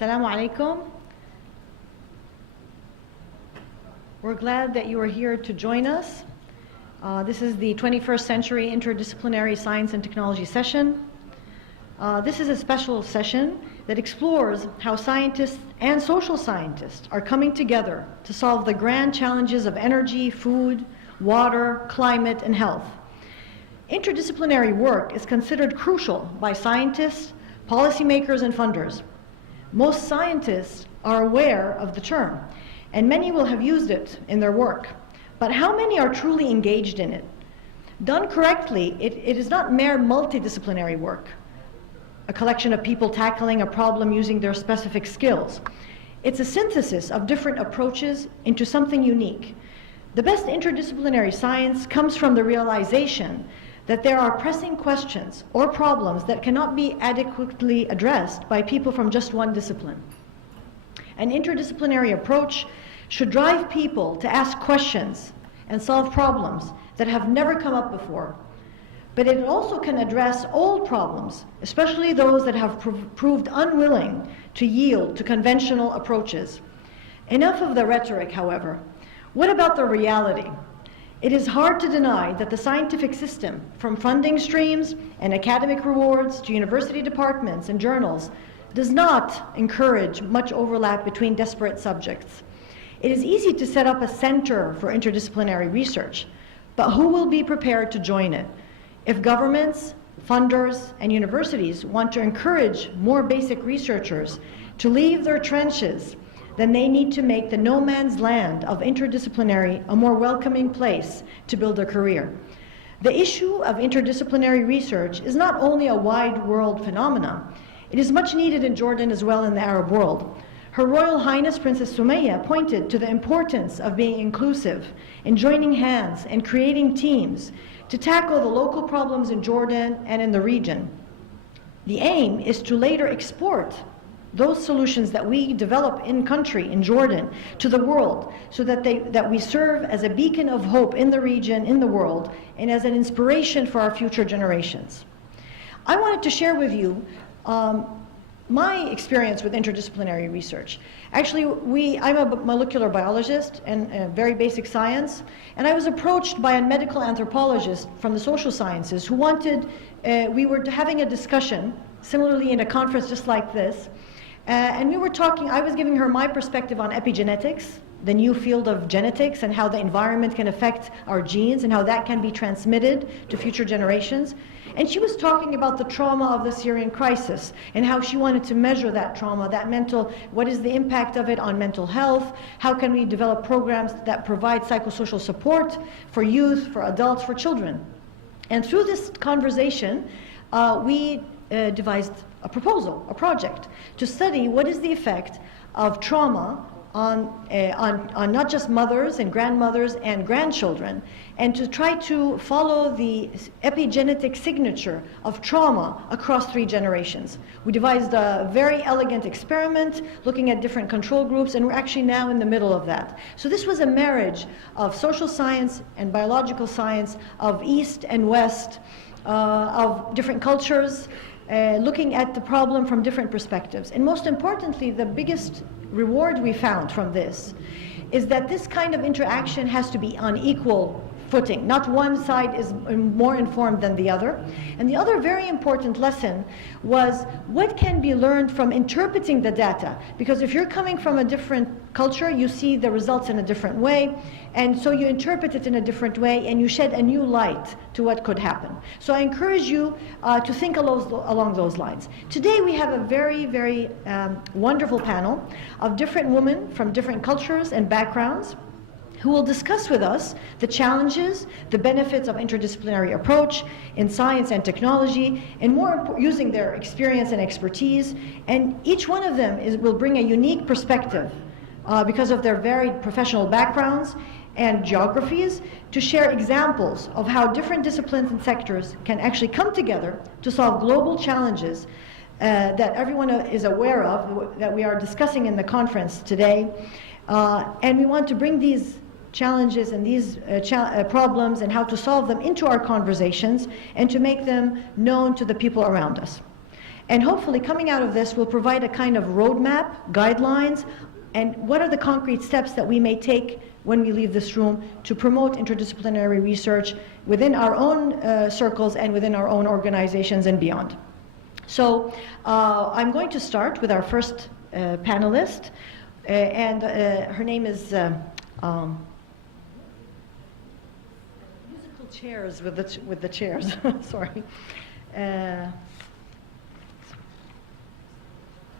Assalamu alaikum. We're glad that you are here to join us. This is the 21st Century Interdisciplinary Science and Technology session. This is a special session that explores how scientists and social scientists are coming together to solve the grand challenges of energy, food, water, climate, and health. Interdisciplinary work is considered crucial by scientists, policymakers, and funders. Most scientists are aware of the term, and many will have used it in their work. But how many are truly engaged in it? Done correctly, it is not mere multidisciplinary work, a collection of people tackling a problem using their specific skills. It's a synthesis of different approaches into something unique. The best interdisciplinary science comes from the realization that there are pressing questions or problems that cannot be adequately addressed by people from just one discipline. An interdisciplinary approach should drive people to ask questions and solve problems that have never come up before. But it also can address old problems, especially those that have proved unwilling to yield to conventional approaches. Enough of the rhetoric, however. What about the reality? It is hard to deny that the scientific system, from funding streams and academic rewards to university departments and journals, does not encourage much overlap between disparate subjects. It is easy to set up a center for interdisciplinary research, but who will be prepared to join it? If governments, funders, and universities want to encourage more basic researchers to leave their trenches, then they need to make the no man's land of interdisciplinary a more welcoming place to build a career. The issue of interdisciplinary research is not only a wide world phenomenon, it is much needed in Jordan as well in the Arab world. Her Royal Highness Princess Sumaya pointed to the importance of being inclusive, in joining hands and creating teams to tackle the local problems in Jordan and in the region. The aim is to later export those solutions that we develop in country, in Jordan, to the world, so that we serve as a beacon of hope in the region, in the world, and as an inspiration for our future generations. I wanted to share with you my experience with interdisciplinary research. Actually, I'm a molecular biologist and very basic science, and I was approached by a medical anthropologist from the social sciences who wanted, we were having a discussion, similarly in a conference just like this, and we were talking, I was giving her my perspective on epigenetics, the new field of genetics, and how the environment can affect our genes and how that can be transmitted to future generations. And she was talking about the trauma of the Syrian crisis and how she wanted to measure that trauma, what is the impact of it on mental health, how can we develop programs that provide psychosocial support for youth, for adults, for children. And through this conversation, we devised a proposal, a project, to study what is the effect of trauma on not just mothers and grandmothers and grandchildren, and to try to follow the epigenetic signature of trauma across 3 generations. We devised a very elegant experiment looking at different control groups, and we're actually now in the middle of that. So this was a marriage of social science and biological science, of East and West, of different cultures, looking at the problem from different perspectives. And most importantly, the biggest reward we found from this is that this kind of interaction has to be on equal footing. Not one side is more informed than the other. And the other very important lesson was what can be learned from interpreting the data. Because if you're coming from a different culture, you see the results in a different way, and so you interpret it in a different way, and you shed a new light to what could happen. So I encourage you to think along those lines. Today we have a very, very wonderful panel of different women from different cultures and backgrounds who will discuss with us the challenges, the benefits of interdisciplinary approach in science and technology, and using their experience and expertise. And each one of them will bring a unique perspective because of their varied professional backgrounds and geographies, to share examples of how different disciplines and sectors can actually come together to solve global challenges that everyone is aware of, that we are discussing in the conference today. And we want to bring these challenges and these problems and how to solve them into our conversations and to make them known to the people around us. And hopefully coming out of this will provide a kind of roadmap, guidelines, and what are the concrete steps that we may take when we leave this room to promote interdisciplinary research within our own circles and within our own organizations and beyond. So I'm going to start with our first panelist, and her name is musical chairs with the chairs. Sorry.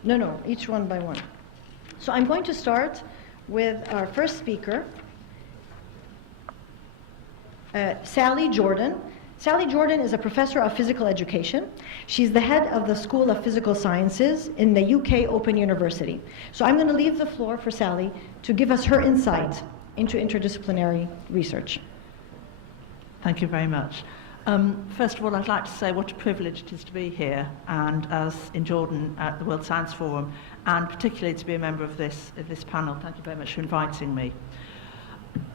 No, each one by one. So I'm going to start with our first speaker, Sally Jordan. Sally Jordan is a professor of physical education. She's the head of the School of Physical Sciences in the UK Open University. So I'm going to leave the floor for Sally to give us her insight into interdisciplinary research. Thank you very much. First of all, I'd like to say what a privilege it is to be here and as in Jordan at the World Science Forum, and particularly to be a member of this panel. Thank you very much for inviting me.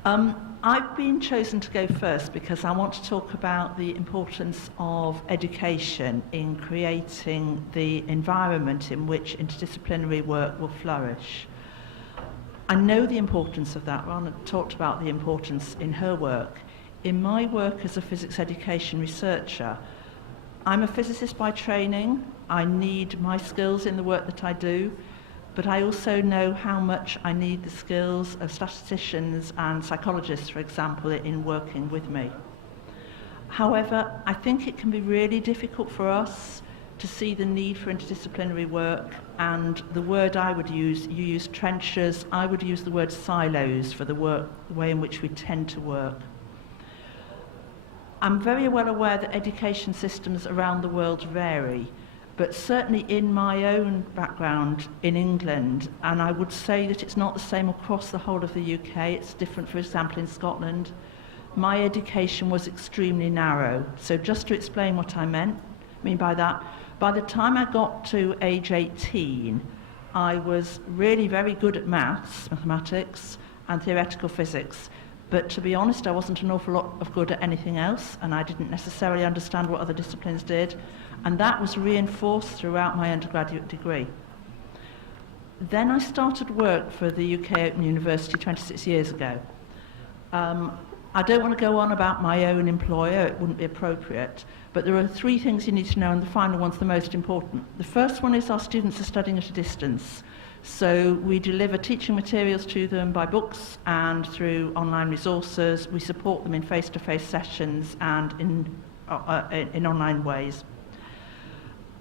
I've been chosen to go first because I want to talk about the importance of education in creating the environment in which interdisciplinary work will flourish. I know the importance of that. Rana talked about the importance in her work. In my work as a physics education researcher, I'm a physicist by training. I need my skills in the work that I do, but I also know how much I need the skills of statisticians and psychologists, for example, in working with me. However, I think it can be really difficult for us to see the need for interdisciplinary work, and the word I would use, you use trenchers, I would use the word silos for the way in which we tend to work. I'm very well aware that education systems around the world vary, but certainly in my own background in England, and I would say that it's not the same across the whole of the UK, it's different, for example, in Scotland, my education was extremely narrow. So just to explain what I mean by that, by the time I got to age 18, I was really very good at mathematics, and theoretical physics. But to be honest, I wasn't an awful lot of good at anything else, and I didn't necessarily understand what other disciplines did, and that was reinforced throughout my undergraduate degree. Then I started work for the UK Open University 26 years ago. I don't want to go on about my own employer, it wouldn't be appropriate, but there are three things you need to know, and the final one's the most important. The first one is our students are studying at a distance. So we deliver teaching materials to them by books and through online resources. We support them in face-to-face sessions and in online ways.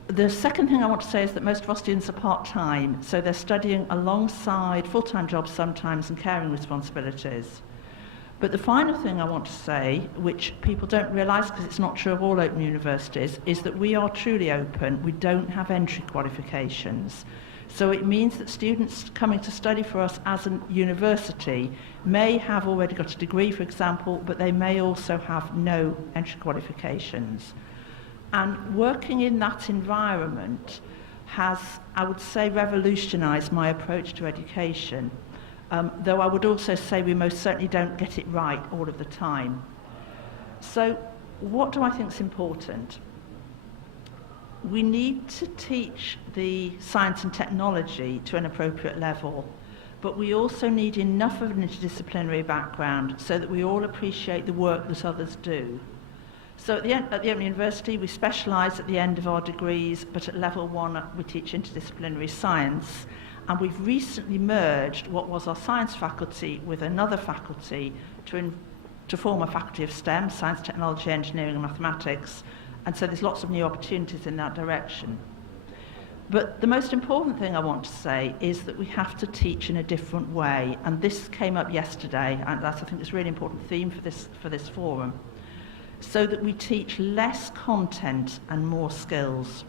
The second thing I want to say is that most of our students are part-time, so they're studying alongside full-time jobs sometimes and caring responsibilities. But the final thing I want to say, which people don't realise because it's not true of all open universities, is that we are truly open. We don't have entry qualifications. So it means that students coming to study for us as a university may have already got a degree, for example, but they may also have no entry qualifications. And working in that environment has, I would say, revolutionised my approach to education, though I would also say we most certainly don't get it right all of the time. So what do I think is important? We need to teach the science and technology to an appropriate level, but we also need enough of an interdisciplinary background so that we all appreciate the work that others do. So at the Open University, we specialise at the end of our degrees, but at level 1 we teach interdisciplinary science, and we've recently merged what was our science faculty with another faculty to form a faculty of STEM, science, technology, engineering and mathematics. And so there's lots of new opportunities in that direction. But the most important thing I want to say is that we have to teach in a different way. And this came up yesterday, and that's, I think, is a really important theme for this forum. So that we teach less content and more skills.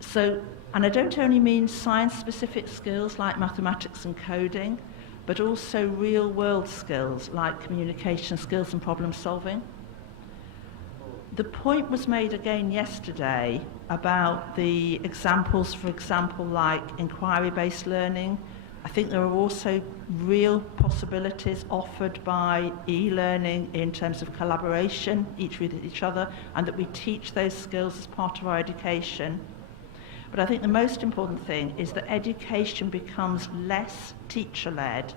So, and I don't only mean science-specific skills like mathematics and coding, but also real-world skills like communication skills and problem-solving. The point was made again yesterday about the examples, for example, like inquiry-based learning. I think there are also real possibilities offered by e-learning in terms of collaboration, each with each other, and that we teach those skills as part of our education. But I think the most important thing is that education becomes less teacher-led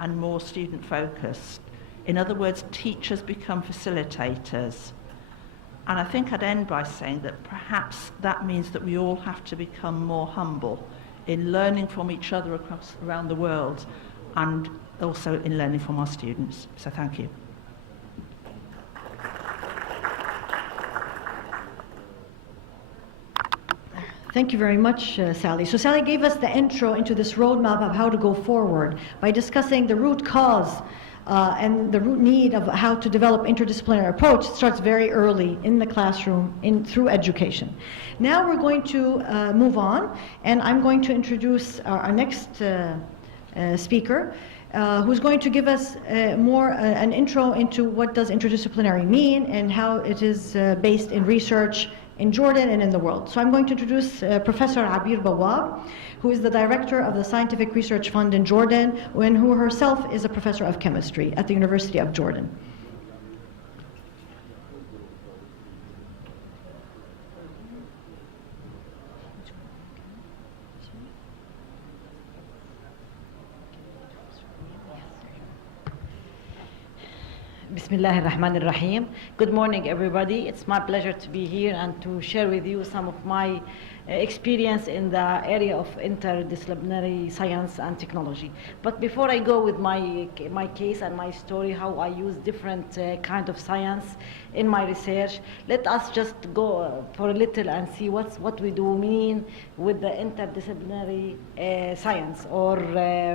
and more student-focused. In other words, teachers become facilitators. And I think I'd end by saying that perhaps that means that we all have to become more humble in learning from each other around the world, and also in learning from our students. So thank you. Thank you very much, Sally. So Sally gave us the intro into this roadmap of how to go forward by discussing the root cause and the root need of how to develop interdisciplinary approach. It starts very early in the classroom through education. Now we're going to move on, and I'm going to introduce our next speaker, who's going to give us an intro into what does interdisciplinary mean and how it is based in research in Jordan and in the world. So I'm going to introduce Professor Abir Bawab, who is the director of the Scientific Research Fund in Jordan, and who herself is a professor of chemistry at the University of Jordan. Bismillah ar-Rahman ar-Rahim. Good morning, everybody. It's my pleasure to be here and to share with you some of my experience in the area of interdisciplinary science and technology. But before I go with my case and my story, how I use different kind of science in my research, let us just go for a little and see what we do mean with the interdisciplinary science or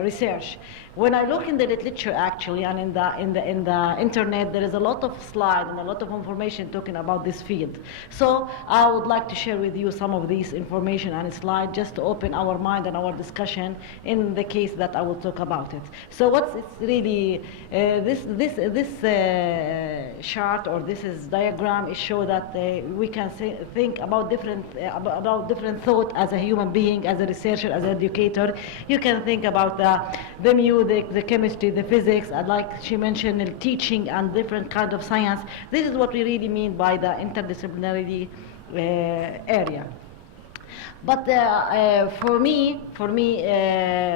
research. When I look in the literature, actually, and in the internet, there is a lot of slides and a lot of information talking about this field. So I would like to share with you some of these information and slides just to open our mind and our discussion in the case that I will talk about it. So what's it's really this chart or this is diagram is show that we can think about different thought as a human being, as a researcher, as an educator. You can think about the music, the chemistry, the physics, and like she mentioned, the teaching and different kind of science. This is what we really mean by the interdisciplinary area. But for me,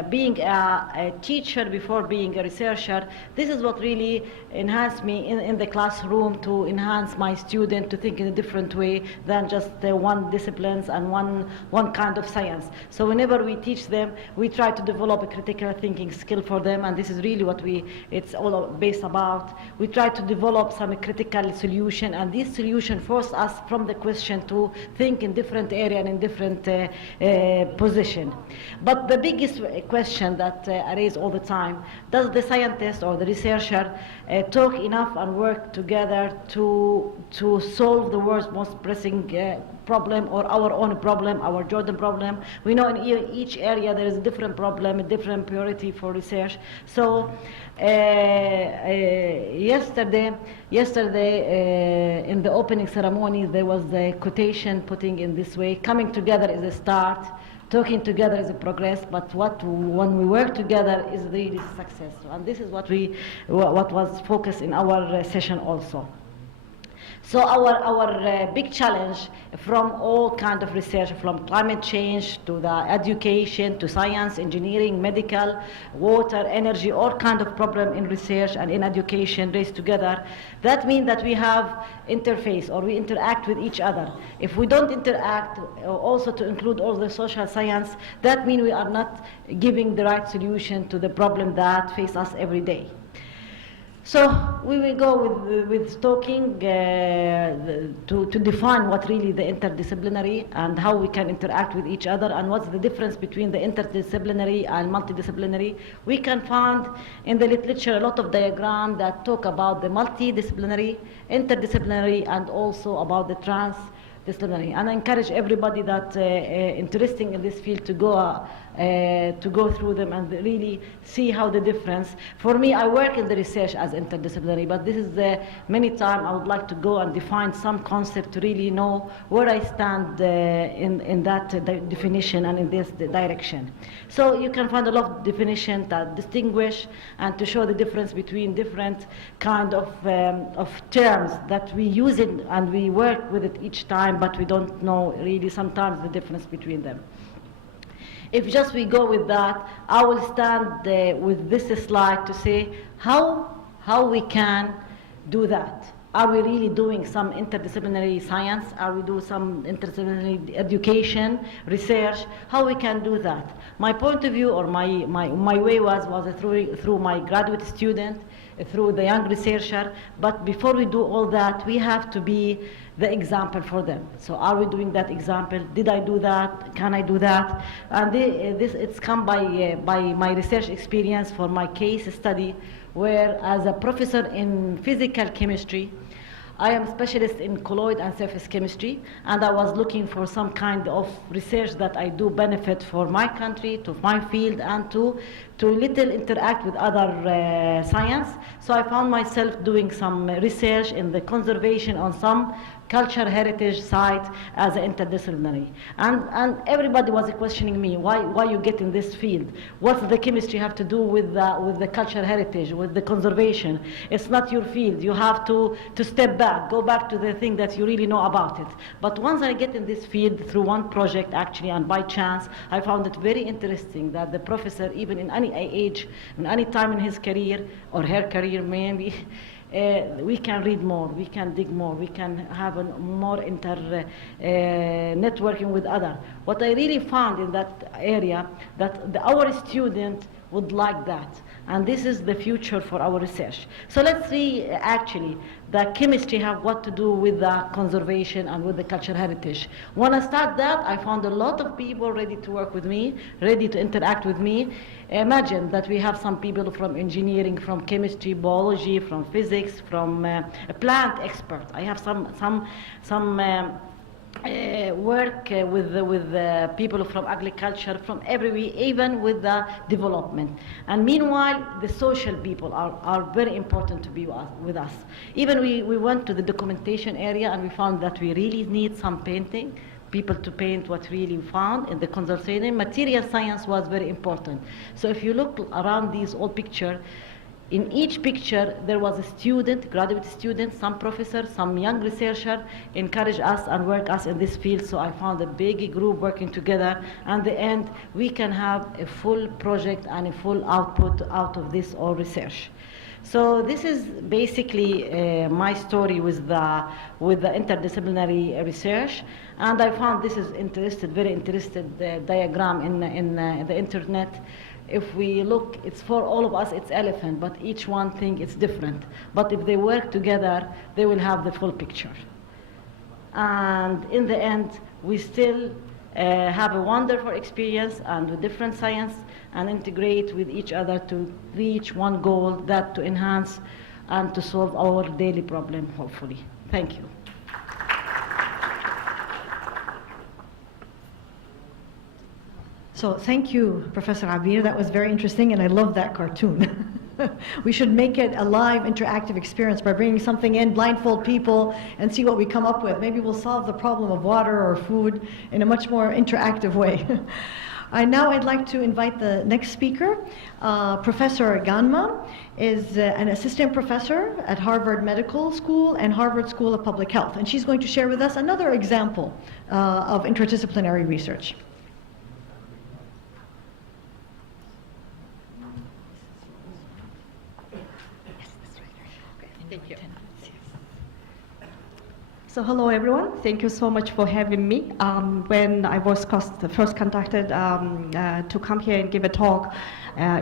being a teacher before being a researcher, this is what really enhanced me in the classroom, to enhance my student to think in a different way than just one disciplines and one kind of science. So whenever we teach them, we try to develop a critical thinking skill for them, and this is really what it's all based about. We try to develop some critical solution, and this solution force us from the question to think in different area and in different position. But the biggest question that I raise all the time, does the scientist or the researcher talk enough and work together to solve the world's most pressing problem, or our own problem, our Jordan problem? We know in each area there is a different problem, a different priority for research. So yesterday in the opening ceremony, there was a quotation putting in this way: coming together is a start, talking together is a progress, but when we work together is really success. And this is what was focused in our session also. So our big challenge from all kind of research, from climate change to the education, to science, engineering, medical, water, energy, all kind of problem in research and in education raised together. That means that we have interface, or we interact with each other. If we don't interact, also to include all the social science, that means we are not giving the right solution to the problem that face us every day. So we will go with talking to define what really the interdisciplinary and how we can interact with each other, and what's the difference between the interdisciplinary and multidisciplinary. We can find in the literature a lot of diagrams that talk about the multidisciplinary, interdisciplinary, and also about the transdisciplinary. And I encourage everybody that interested in this field to go to go through them and really see how the difference. For me, I work in the research as interdisciplinary, but this is the many times I would like to go and define some concept to really know where I stand in that definition and in this direction. So you can find a lot of definitions that distinguish and to show the difference between different kind of terms that we use it and we work with it each time, but we don't know really sometimes the difference between them. If just we go with that, I will stand with this slide to say how we can do that. Are we really doing some interdisciplinary science? Are we doing some interdisciplinary education, research? How we can do that? My point of view or my way was through my graduate student, through the young researcher. But before we do all that, we have to be the example for them. So are we doing that example? Did I do that? Can I do that? And it's come by my research experience for my case study, where as a professor in physical chemistry, I am a specialist in colloid and surface chemistry, and I was looking for some kind of research that I do benefit for my country, to my field, and to little interact with other science. So I found myself doing some research in the conservation on some culture heritage site as interdisciplinary. And everybody was questioning me, why you get in this field? What does the chemistry have to do with the culture heritage, with the conservation? It's not your field. You have to step back, go back to the thing that you really know about it. But once I get in this field through one project actually, and by chance, I found it very interesting that the professor, even in any age, in any time in his career, or her career maybe, we can read more, we can dig more, we can have more networking with others. What I really found in that area, that our student would like that. And this is the future for our research. So let's see actually that chemistry have what to do with the conservation and with the cultural heritage. When I start that, I found a lot of people ready to work with me, ready to interact with me. Imagine that we have some people from engineering, from chemistry, biology, from physics, from plant experts. I have some work with people from agriculture, from everywhere, even with the development. And meanwhile, the social people are very important to be with us. Even we went to the documentation area and we found that we really need some painting, people to paint what really found in the conservation. Material science was very important. So if you look around these old pictures, in each picture, there was a student, graduate student, some professor, some young researcher encourage us and work us in this field. So I found a big group working together. And in the end, we can have a full project and a full output out of this all research. So this is basically my story with the interdisciplinary research. And I found this is very interested diagram in the internet. If we look, it's for all of us, it's elephant, but each one thing is different. But if they work together, they will have the full picture. And in the end, we still have a wonderful experience and with different science and integrate with each other to reach one goal, that to enhance and to solve our daily problem, hopefully. Thank you. So thank you, Professor Abir. That was very interesting, and I love that cartoon. We should make it a live, interactive experience by bringing something in, blindfold people, and see what we come up with. Maybe we'll solve the problem of water or food in a much more interactive way. I'd like to invite the next speaker. Professor Ganma is an assistant professor at Harvard Medical School and Harvard School of Public Health, and she's going to share with us another example of interdisciplinary research. Thank you. So hello everyone, thank you so much for having me. When I was first contacted to come here and give a talk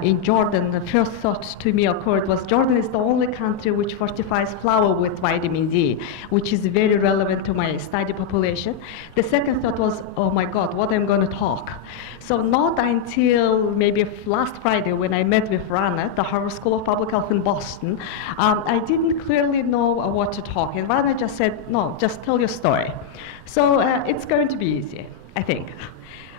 in Jordan, the first thought to me occurred was Jordan is the only country which fortifies flour with vitamin D, which is very relevant to my study population. The second thought was, oh my God, what I'm going to talk. So not until maybe last Friday when I met with Rana at the Harvard School of Public Health in Boston, I didn't clearly know what to talk. And Rana just said, no, just tell your story. So it's going to be easy, I think.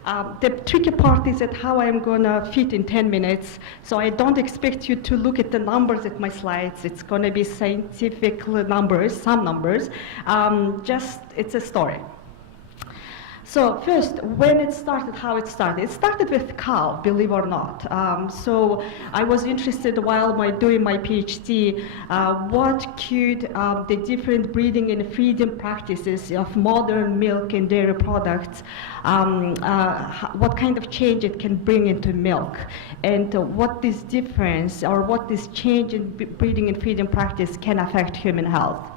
The tricky part is that how I'm gonna fit in 10 minutes, so I don't expect you to look at the numbers at my slides. It's gonna be scientific numbers, some numbers. It's a story. So first, when it started, how it started. It started with cow, believe it or not. So I was interested while doing my PhD, what could the different breeding and feeding practices of modern milk and dairy products, what kind of change it can bring into milk, and what this difference or what this change in breeding and feeding practice can affect human health.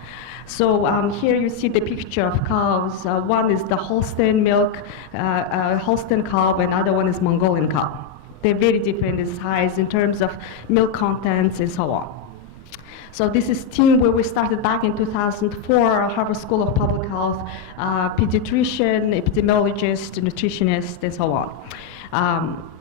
So here you see the picture of cows. One is the Holstein milk, Holstein cow, and other one is Mongolian cow. They're very different in size in terms of milk contents and so on. So this is team where we started back in 2004, Harvard School of Public Health, pediatrician, epidemiologist, nutritionist, and so on.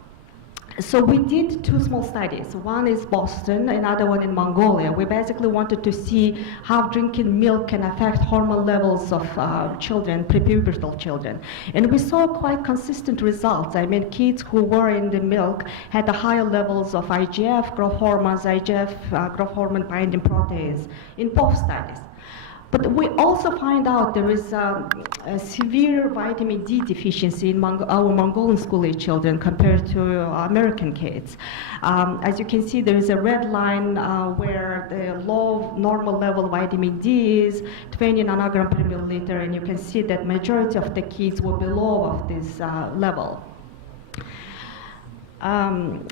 So we did two small studies. One is Boston, another one in Mongolia. We basically wanted to see how drinking milk can affect hormone levels of children, prepubertal children. And we saw quite consistent results. I mean, kids who were in the milk had higher levels of IGF, growth hormones, growth hormone binding proteins in both studies. But we also find out there is a severe vitamin D deficiency in our Mongolian school-age children compared to American kids. As you can see, there is a red line where the low normal level vitamin D is 20 nanogram per milliliter, and you can see that majority of the kids were below of this level.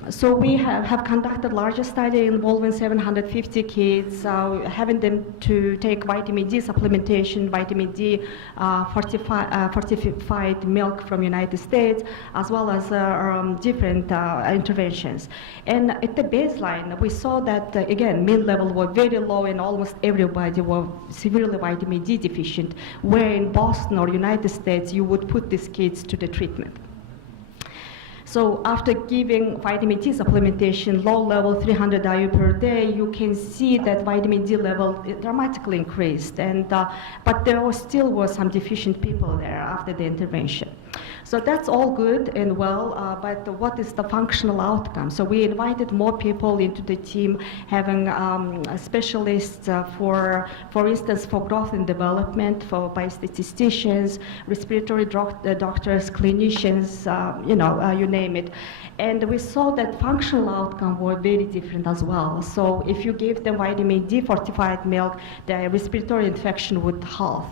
So we have conducted larger study involving 750 kids, having them to take vitamin D supplementation, vitamin D fortified milk from United States, as well as different interventions. And at the baseline, we saw that, again, mean level were very low and almost everybody were severely vitamin D deficient, where in Boston or United States, you would put these kids to the treatment. So after giving vitamin D supplementation, low level 300 IU per day, you can see that vitamin D level dramatically increased. And, but there still were some deficient people there after the intervention. So that's all good and well, but what is the functional outcome? So we invited more people into the team, having specialists for instance, for growth and development, for biostatisticians, respiratory doctors, clinicians, you name it. And we saw that functional outcomes were very different as well. So if you give them vitamin D fortified milk, the respiratory infection would halve,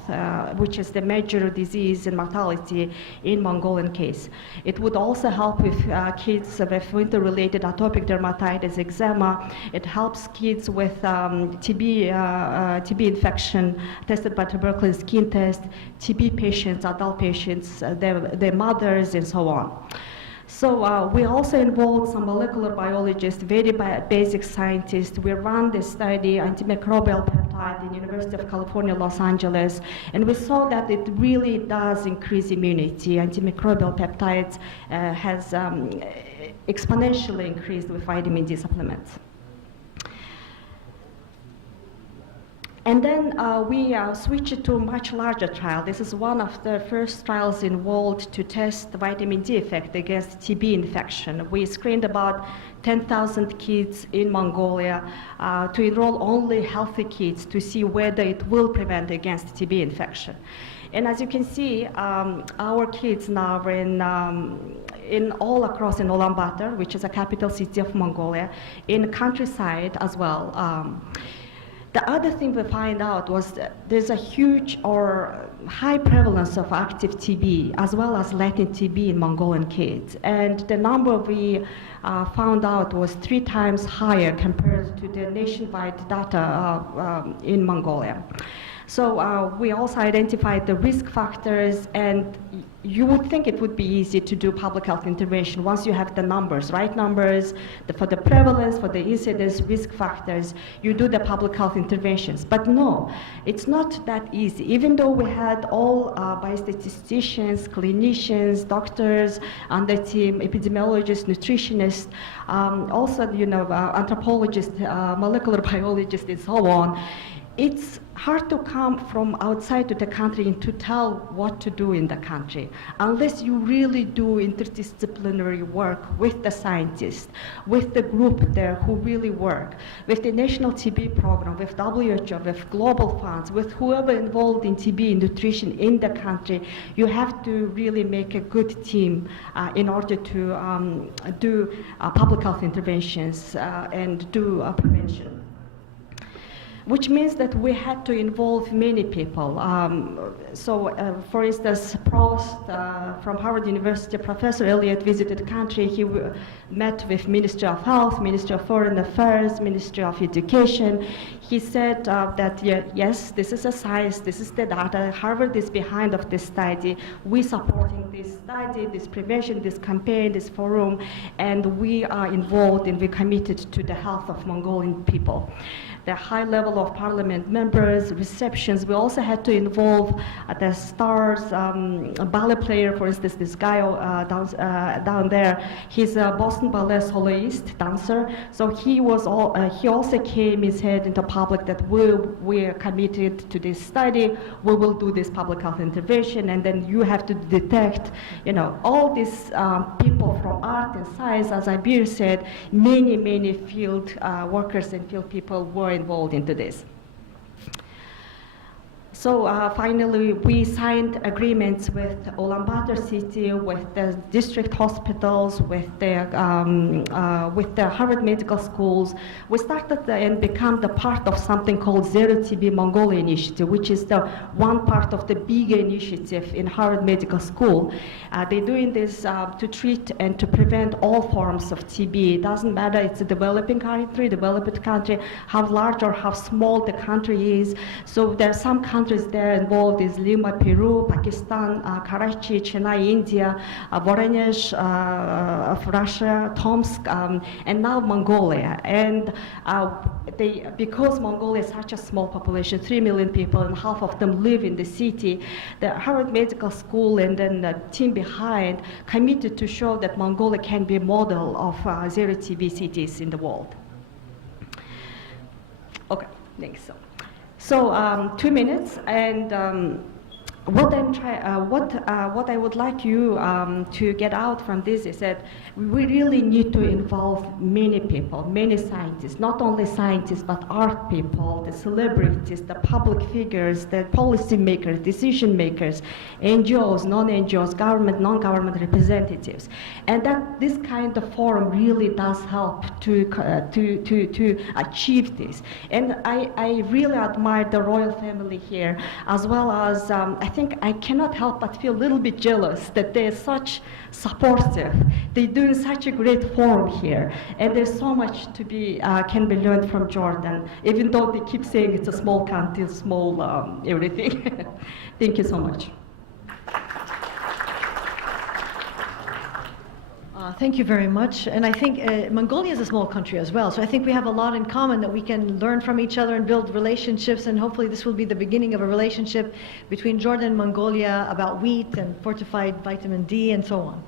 which is the major disease and mortality in Mongolian case. It would also help with kids with winter-related atopic dermatitis, eczema. It helps kids with TB infection tested by tuberculosis skin test, TB patients, adult patients, their mothers, and so on. So we also involved some molecular biologists, very basic scientists. We ran this study, antimicrobial peptide in University of California, Los Angeles, and we saw that it really does increase immunity. Antimicrobial peptides has exponentially increased with vitamin D supplements. And then we switched to a much larger trial. This is one of the first trials involved to test the vitamin D effect against TB infection. We screened about 10,000 kids in Mongolia to enroll only healthy kids to see whether it will prevent against TB infection. And as you can see, our kids now are in all across in Ulaanbaatar, which is a capital city of Mongolia, in countryside as well. The other thing we find out was that there's a huge or high prevalence of active TB as well as latent TB in Mongolian kids. And the number we found out was 3 times higher compared to the nationwide data in Mongolia. So we also identified the risk factors, and you would think it would be easy to do public health intervention once you have the numbers, right numbers, for the prevalence, for the incidence, risk factors, you do the public health interventions. But no, it's not that easy. Even though we had all biostatisticians, clinicians, doctors on the team, epidemiologists, nutritionists, also anthropologists, molecular biologists, and so on, it's hard to come from outside to the country and to tell what to do in the country unless you really do interdisciplinary work with the scientists, with the group there who really work, with the National TB Program, with WHO, with global funds, with whoever involved in TB nutrition in the country. You have to really make a good team in order to do public health interventions and do prevention. Which means that we had to involve many people. For instance, Prost from Harvard University, Professor Elliott visited the country. He met with Ministry of Health, Ministry of Foreign Affairs, Ministry of Education. He said that yes, this is a science, this is the data. Harvard is behind of this study. We supporting this study, this prevention, this campaign, this forum, and we are involved and we're committed to the health of Mongolian people. The high level of parliament members, receptions. We also had to involve the stars, a ballet player, for instance, this guy down there. He's a Boston Ballet soloist, dancer. So he also came and said in the public that we are committed to this study. We will do this public health intervention, and then you have to detect, all these people from art and science, as Abir said, many field workers and field people were involved into this. So finally, we signed agreements with Ulaanbaatar city, with the district hospitals, with the Harvard Medical Schools. We started and become the part of something called Zero TB Mongolia Initiative, which is the one part of the bigger initiative in Harvard Medical School. They're doing this to treat and to prevent all forms of TB. It doesn't matter it's a developing country, developed country, how large or how small the country is. So there are some countries there involved is Lima, Peru, Pakistan, Karachi, Chennai, India, Voronezh of Russia, Tomsk, and now Mongolia. And because Mongolia is such a small population, 3 million people, and half of them live in the city, the Harvard Medical School and then the team behind committed to show that Mongolia can be a model of zero TB cities in the world. Okay, next. So 2 minutes, and what I would like you to get out from this is that we really need to involve many people, many scientists, not only scientists, but art people, the celebrities, the public figures, the policy makers, decision makers, NGOs, non-NGOs, government, non-government representatives. And that this kind of forum really does help to achieve this. And I really admire the royal family here, as well as I think I cannot help but feel a little bit jealous that they're such supportive. They're doing such a great forum here, and there's so much to be can be learned from Jordan, even though they keep saying it's a small country, small everything. Thank you so much. Thank you very much. And I think Mongolia is a small country as well, so I think we have a lot in common that we can learn from each other and build relationships, and hopefully this will be the beginning of a relationship between Jordan and Mongolia about wheat and fortified vitamin D and so on.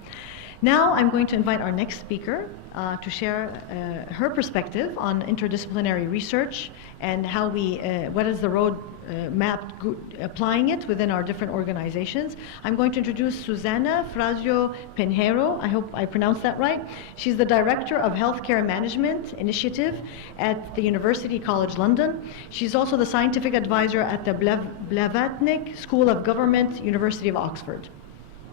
Now I'm going to invite our next speaker to share her perspective on interdisciplinary research and how what is the road map applying it within our different organizations. I'm going to introduce Susana Frazio Pinheiro. I hope I pronounced that right. She's the Director of Healthcare Management Initiative at the University College London. She's also the Scientific Advisor at the Blavatnik School of Government, University of Oxford.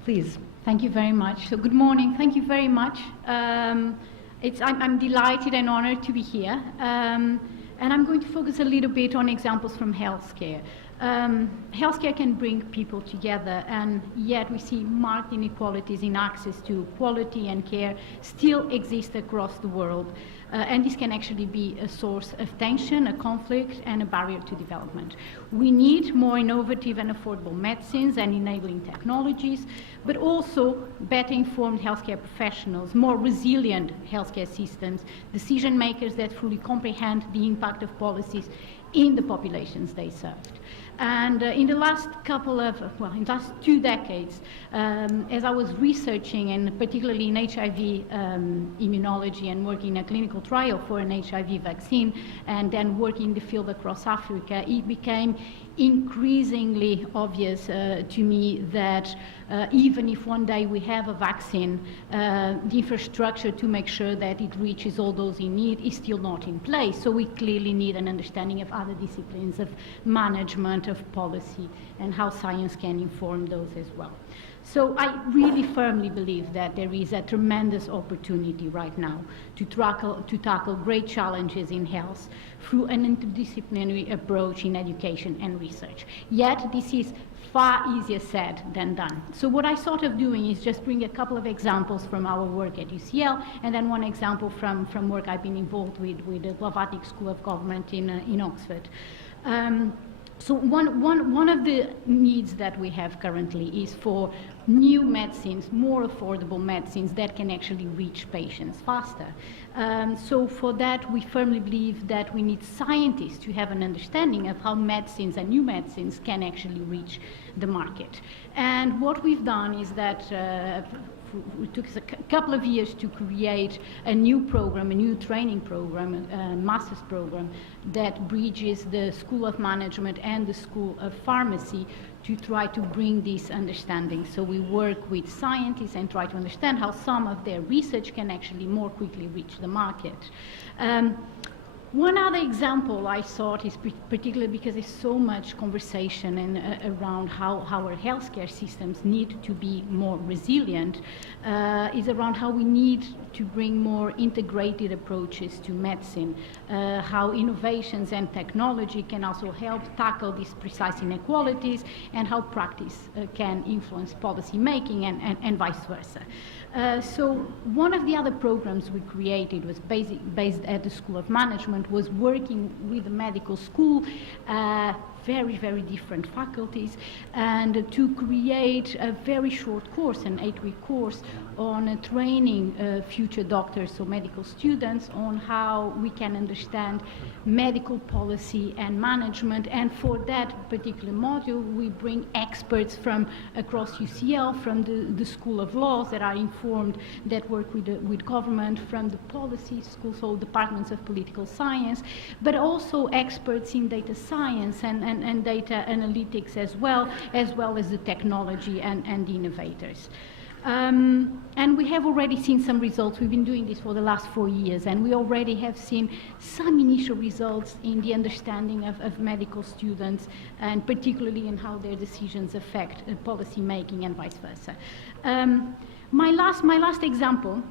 Please. Thank you very much. So good morning. Thank you very much. I'm delighted and honored to be here. And I'm going to focus a little bit on examples from healthcare. Healthcare can bring people together, and yet we see marked inequalities in access to quality and care still exist across the world. And this can actually be a source of tension, a conflict, and a barrier to development. We need more innovative and affordable medicines and enabling technologies, but also better informed healthcare professionals, more resilient healthcare systems, decision makers that fully comprehend the impact of policies in the populations they served. And in the last in the last 2 decades, as I was researching, and particularly in HIV immunology and working in a clinical trial for an HIV vaccine, and then working in the field across Africa, it became increasingly obvious to me that even if one day we have a vaccine, the infrastructure to make sure that it reaches all those in need is still not in place. So we clearly need an understanding of other disciplines of management, of policy, and how science can inform those as well. So I really firmly believe that there is a tremendous opportunity right now to tackle great challenges in health through an interdisciplinary approach in education and research. Yet this is far easier said than done. So what I sort of doing is just bring a couple of examples from our work at UCL, and then one example from work I've been involved with the Blavatsky School of Government in Oxford. So one of the needs that we have currently is for new medicines, more affordable medicines that can actually reach patients faster. So for that, we firmly believe that we need scientists to have an understanding of how medicines and new medicines can actually reach the market. And what we've done is that it took us a couple of years to create a new program, a new training program, a master's program that bridges the School of Management and the School of Pharmacy to try to bring this understanding. So we work with scientists and try to understand how some of their research can actually more quickly reach the market. One other example I thought is particularly because there's so much conversation around how our healthcare systems need to be more resilient, is around how we need to bring more integrated approaches to medicine, how innovations and technology can also help tackle these precise inequalities, and how practice can influence policy making and vice versa. So one of the other programs we created was based at the School of Management, was working with the medical school, very, very different faculties, and to create a very short course, an 8-week course, on training future doctors, so medical students, on how we can understand medical policy and management. And for that particular module, we bring experts from across UCL, from the School of Laws that are informed, that work with government, from the policy school, so departments of political science, but also experts in data science and data analytics as well as the technology and the innovators. And we have already seen some results. We've been doing this for the last 4 years, and we already have seen some initial results in the understanding of medical students, and particularly in how their decisions affect policy making and vice versa. My last example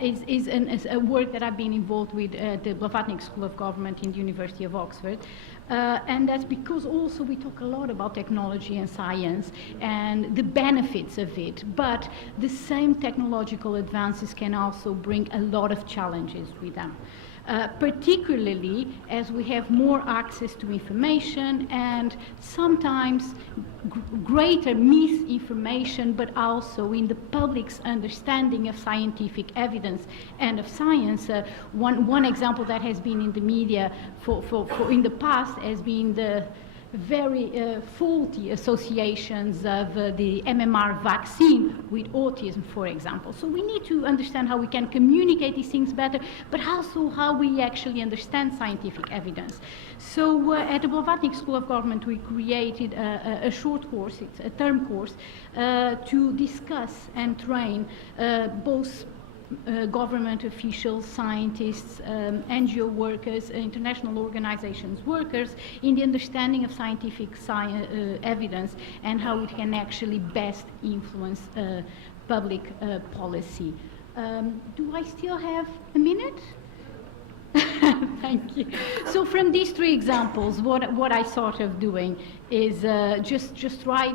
is a work that I've been involved with at the Blavatsky School of Government in the University of Oxford. And that's because also we talk a lot about technology and science and the benefits of it, but the same technological advances can also bring a lot of challenges with them. Particularly as we have more access to information and sometimes greater misinformation, but also in the public's understanding of scientific evidence and of science. One example that has been in the media for in the past has been the very faulty associations of the MMR vaccine with autism, for example. So we need to understand how we can communicate these things better, but also how we actually understand scientific evidence. So at the Blavatsky School of Government, we created a short course, it's a term course, to discuss and train both government officials, scientists, NGO workers, international organizations workers in the understanding of scientific evidence and how it can actually best influence public policy. Do I still have a minute? Thank you. So from these 3 examples, what I sort of doing is just try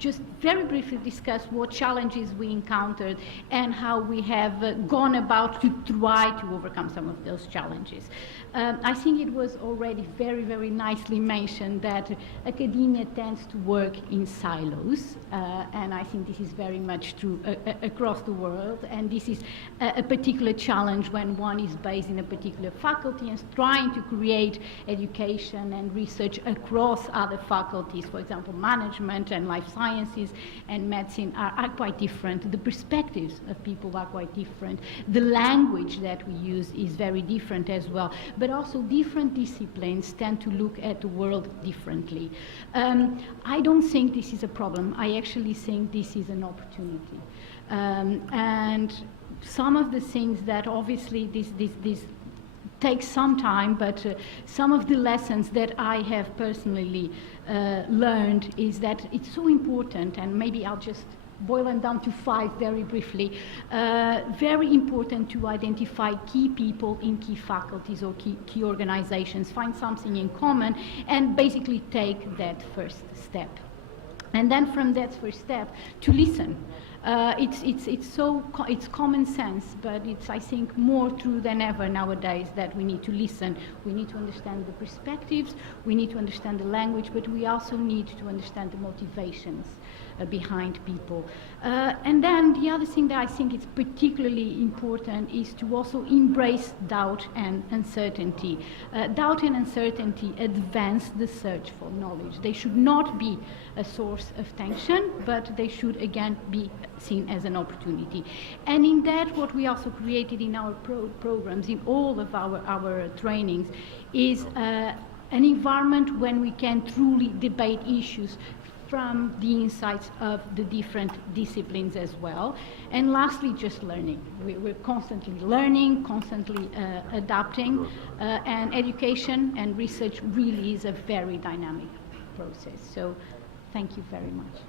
just very briefly discuss what challenges we encountered and how we have gone about to try to overcome some of those challenges. I think it was already very, very nicely mentioned that academia tends to work in silos, and I think this is very much true across the world, and this is a particular challenge when one is based in a particular faculty and trying to create education and research across other faculties. For example, management and life sciences and medicine are quite different. The perspectives of people are quite different. The language that we use is very different as well. But also different disciplines tend to look at the world differently. I don't think this is a problem. I actually think this is an opportunity. And some of the things that obviously this takes some time, but some of the lessons that I have personally learned is that it's so important, and maybe I'll just boil them down to 5 very briefly. Very important to identify key people in key faculties or key organizations, find something in common, and basically take that first step. And then from that first step, to listen. It's common sense, but it's, I think, more true than ever nowadays that we need to listen. We need to understand the perspectives, we need to understand the language, but we also need to understand the motivations behind people. And then the other thing that I think is particularly important is to also embrace doubt and uncertainty. Doubt and uncertainty advance the search for knowledge. They should not be a source of tension, but they should again be seen as an opportunity. And in that, what we also created in our programs, in all of our trainings, is an environment when we can truly debate issues from the insights of the different disciplines as well. And lastly, just learning. We're constantly learning, constantly adapting, and education and research really is a very dynamic process. So thank you very much.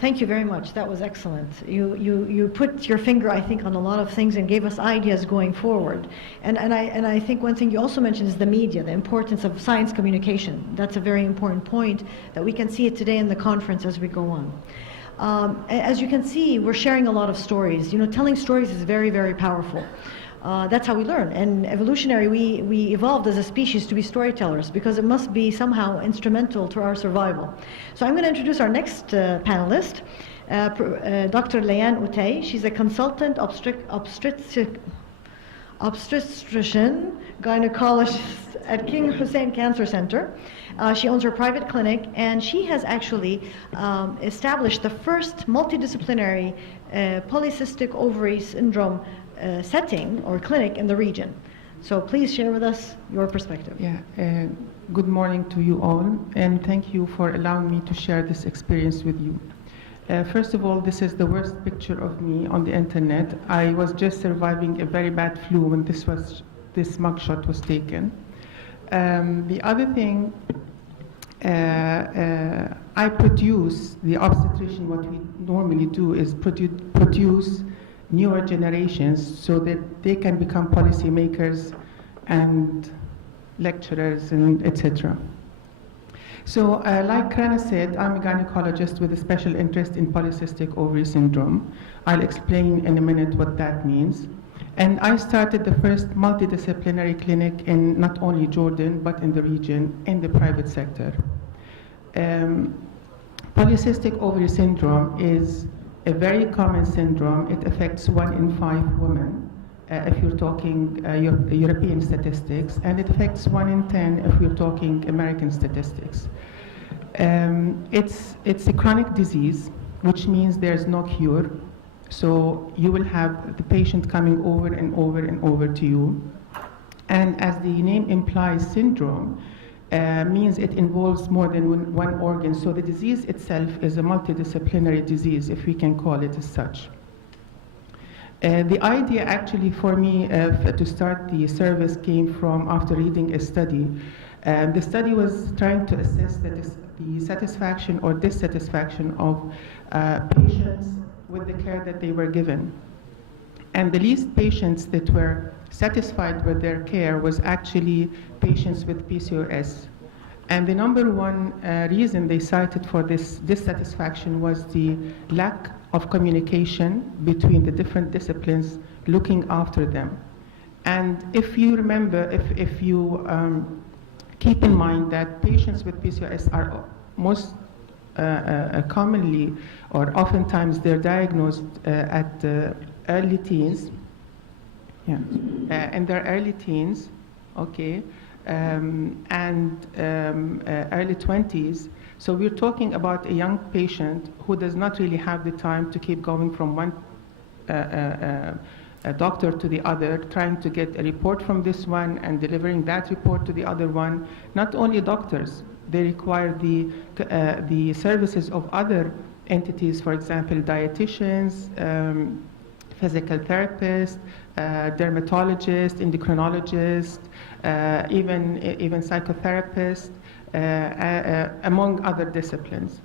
Thank you very much. That was excellent. You put your finger, I think, on a lot of things and gave us ideas going forward. And I think one thing you also mentioned is the media, the importance of science communication. That's a very important point that we can see it today in the conference as we go on. As you can see, we're sharing a lot of stories. You know, telling stories is very, very powerful. That's how we learn. And evolutionary, we evolved as a species to be storytellers because it must be somehow instrumental to our survival. So I'm going to introduce our next panelist, Dr. Layan Utay. She's a consultant obstetrician gynecologist at King Hussein Cancer Center. She owns her private clinic, and she has actually established the first multidisciplinary polycystic ovary syndrome setting or clinic in the region. So please share with us your perspective. Yeah, good morning to you all, and thank you for allowing me to share this experience with you. First of all, this is the worst picture of me on the internet. I was just surviving a very bad flu when this mugshot was taken. The other thing, I produce, the obstetrician, what we normally do is produce newer generations so that they can become policymakers and lecturers and etc. So like Rana said, I'm a gynecologist with a special interest in polycystic ovary syndrome. I'll explain in a minute what that means. And I started the first multidisciplinary clinic in not only Jordan, but in the region, in the private sector. Polycystic ovary syndrome is a very common syndrome. It affects 1 in 5 women, if you're talking European statistics, and it affects 1 in 10 if we're talking American statistics. It's a chronic disease, which means there's no cure. So you will have the patient coming over and over and over to you. And as the name implies, syndrome means it involves more than one organ. So the disease itself is a multidisciplinary disease, if we can call it as such. The idea actually for me to start the service came from after reading a study. The study was trying to assess the satisfaction or dissatisfaction of patients with the care that they were given. And the least patients that were satisfied with their care was actually patients with PCOS. And the number one reason they cited for this dissatisfaction was the lack of communication between the different disciplines looking after them. And if you remember, if you keep in mind that patients with PCOS are most commonly or oftentimes they're diagnosed at early teens, in their early teens, okay, and early 20s. So we're talking about a young patient who does not really have the time to keep going from one a doctor to the other, trying to get a report from this one and delivering that report to the other one. Not only doctors, they require the services of other entities, for example, dietitians, physical therapists, dermatologists, endocrinologists, even psychotherapists, among other disciplines.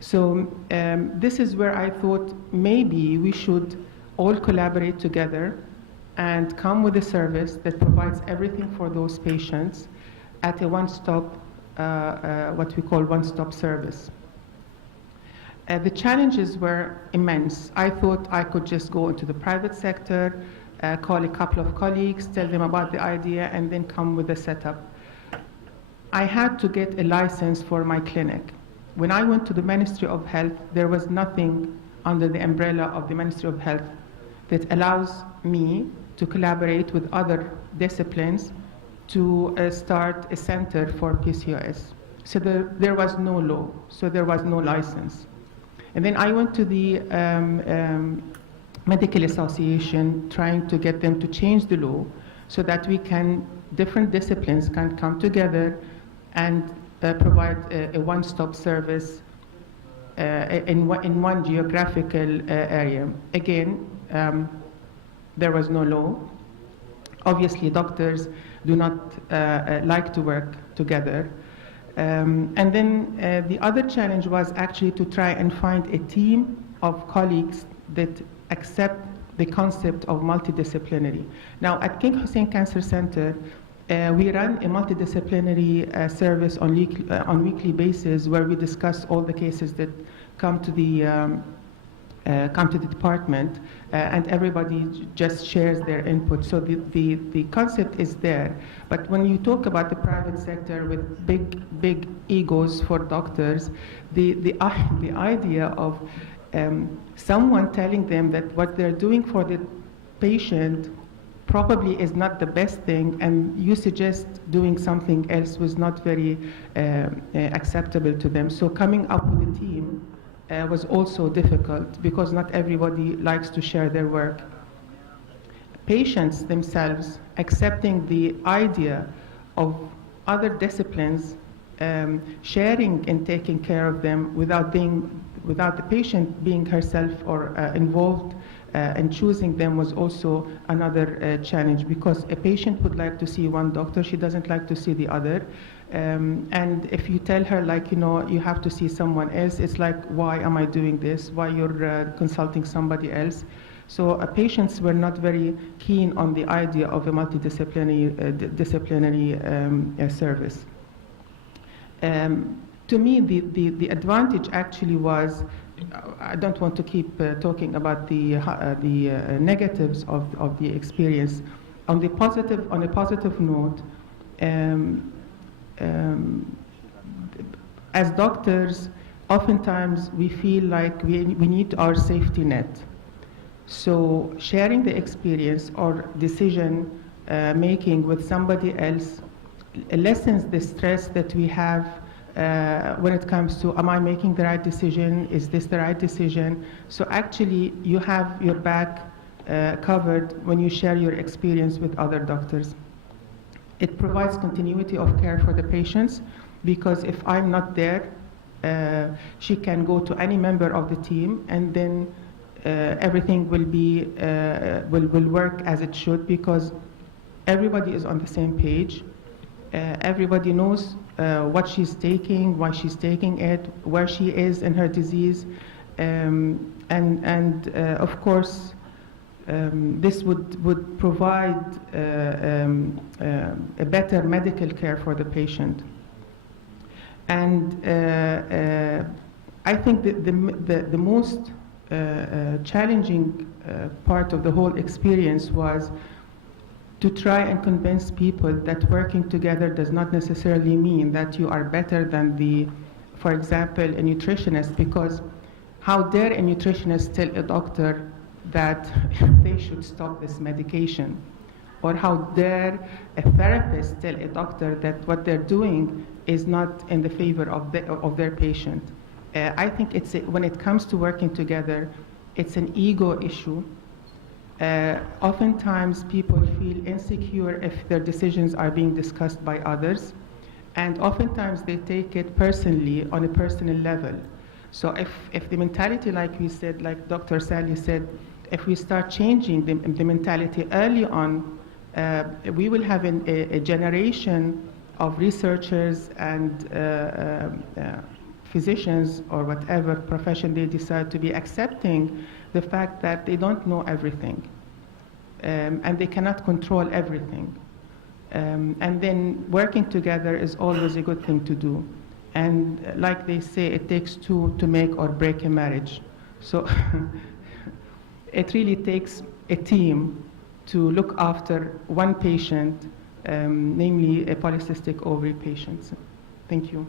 So this is where I thought maybe we should all collaborate together and come with a service that provides everything for those patients at a one-stop, what we call one-stop service. The challenges were immense. I thought I could just go into the private sector, call a couple of colleagues, tell them about the idea, and then come with a setup. I had to get a license for my clinic. When I went to the Ministry of Health, there was nothing under the umbrella of the Ministry of Health that allows me to collaborate with other disciplines to start a center for PCOS. So there was no law, so there was no license. And then I went to the Medical Association, trying to get them to change the law so that different disciplines can come together and provide a one-stop service in one geographical area. Again, there was no law. Obviously, doctors do not like to work together. And then the other challenge was actually to try and find a team of colleagues that accept the concept of multidisciplinary. Now, at King Hussein Cancer Center, we run a multidisciplinary service on weekly basis where we discuss all the cases that come to the department, and everybody just shares their input. So the concept is there. But when you talk about the private sector with big egos for doctors, the idea of someone telling them that what they're doing for the patient probably is not the best thing, and you suggest doing something else was not very acceptable to them. So coming up with a team was also difficult because not everybody likes to share their work. Patients themselves accepting the idea of other disciplines sharing and taking care of them without the patient being herself or involved in choosing them was also another challenge, because a patient would like to see one doctor, she doesn't like to see the other. And if you tell her, like, you have to see someone else, it's like, why am I doing this? Why you're consulting somebody else? So patients were not very keen on the idea of a multidisciplinary service. To me, the advantage actually was, I don't want to keep talking about the negatives of the experience. On a positive note, as doctors, oftentimes we feel like we need our safety net. So sharing the experience or decision making with somebody else lessens the stress that we have when it comes to, am I making the right decision? Is this the right decision? So actually you have your back covered when you share your experience with other doctors. It provides continuity of care for the patients, because if I'm not there, she can go to any member of the team, and then everything will work as it should, because everybody is on the same page. Everybody knows what she's taking, why she's taking it, where she is in her disease, and of course, this would provide a better medical care for the patient. And I think that the most challenging part of the whole experience was to try and convince people that working together does not necessarily mean that you are better than for example, a nutritionist, because how dare a nutritionist tell a doctor that they should stop this medication? Or how dare a therapist tell a doctor that what they're doing is not in the favor of their patient? I think when it comes to working together, it's an ego issue. Oftentimes people feel insecure if their decisions are being discussed by others, and oftentimes they take it personally on a personal level. So if the mentality, like we said, like Dr. Sally said, if we start changing the mentality early on, we will have a generation of researchers and physicians or whatever profession they decide to be accepting the fact that they don't know everything and they cannot control everything. And then working together is always a good thing to do. And like they say, it takes two to make or break a marriage. So it really takes a team to look after one patient, namely a polycystic ovary patient. Thank you.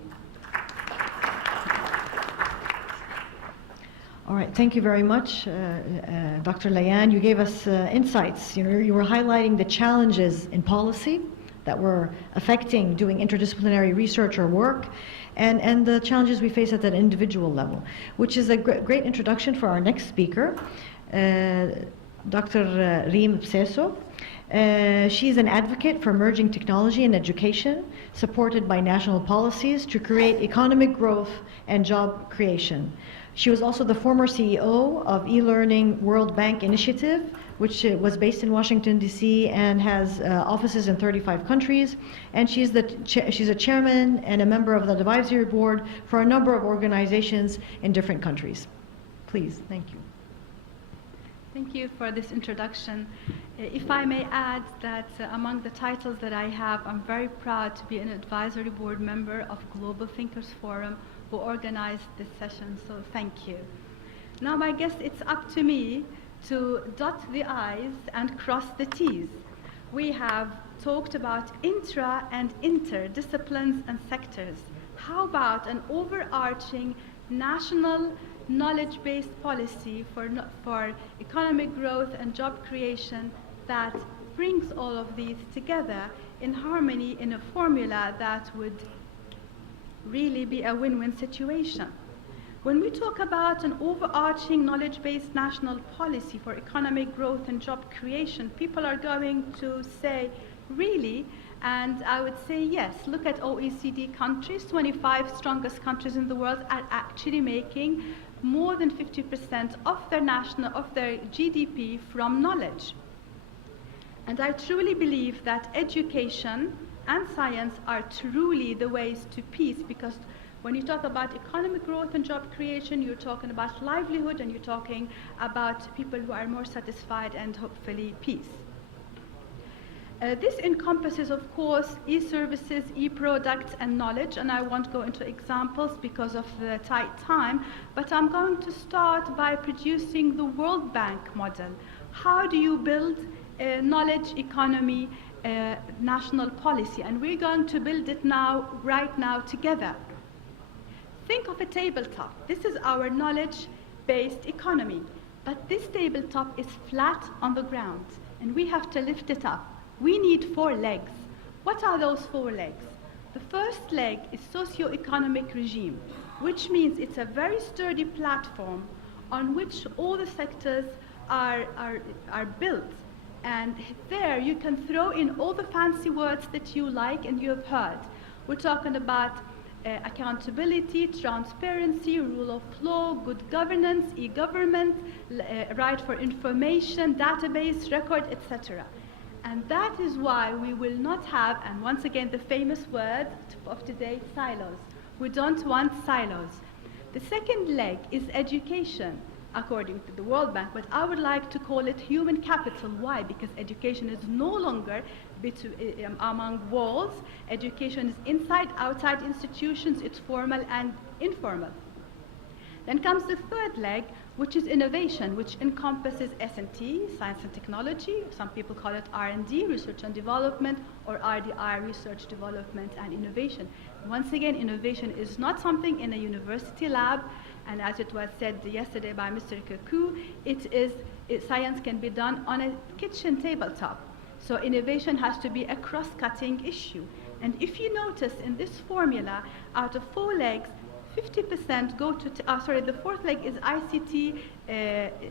All right, thank you very much, Dr. Layan. You gave us insights. You were highlighting the challenges in policy that were affecting doing interdisciplinary research or work, and the challenges we face at that individual level, which is a great introduction for our next speaker, Dr. Reem Bseso. She's an advocate for emerging technology and education, supported by national policies to create economic growth and job creation. She was also the former CEO of e-learning World Bank Initiative, which was based in Washington, D.C. and has offices in 35 countries. And she's a chairman and a member of the advisory board for a number of organizations in different countries. Please, thank you. Thank you for this introduction. If I may add that among the titles that I have, I'm very proud to be an advisory board member of Global Thinkers Forum, who organized this session, so thank you. Now I guess it's up to me to dot the I's and cross the T's. We have talked about intra and interdisciplines and sectors. How about an overarching national knowledge-based policy for economic growth and job creation that brings all of these together in harmony in a formula that would really be a win-win situation. When we talk about an overarching knowledge-based national policy for economic growth and job creation, people are going to say, really? And I would say yes. Look at OECD countries. 25 strongest countries in the world are actually making more than 50% of their GDP from knowledge. And I truly believe that education and science are truly the ways to peace, because when you talk about economic growth and job creation, you're talking about livelihood and you're talking about people who are more satisfied and hopefully peace. This encompasses, of course, e-services, e-products, and knowledge, and I won't go into examples because of the tight time, but I'm going to start by producing the World Bank model. How do you build a knowledge economy national policy? And we're going to build it right now together. Think of a tabletop. This is our knowledge-based economy, but this tabletop is flat on the ground, and we have to lift it up. We need 4 legs. What are those 4 legs? The first leg is socio-economic regime, which means it's a very sturdy platform on which all the sectors are built. And there you can throw in all the fancy words that you like and you have heard. We're talking about accountability, transparency, rule of law, good governance, e-government, right for information, database, record, etc. And that is why we will not have, and once again the famous word of today, silos. We don't want silos. The second leg is education. according to the World Bank, but I would like to call it human capital. Why? Because education is no longer among walls. Education is inside, outside institutions, it's formal and informal. Then comes the third leg, which is innovation, which encompasses S&T, science and technology. Some people call it R&D, research and development, or RDI, research, development, and innovation. Once again, innovation is not something in a university lab, and as it was said yesterday by Mr. Kaku, science can be done on a kitchen tabletop. So innovation has to be a cross-cutting issue. And if you notice in this formula, out of 4 legs, 50% go to, the fourth leg is ICT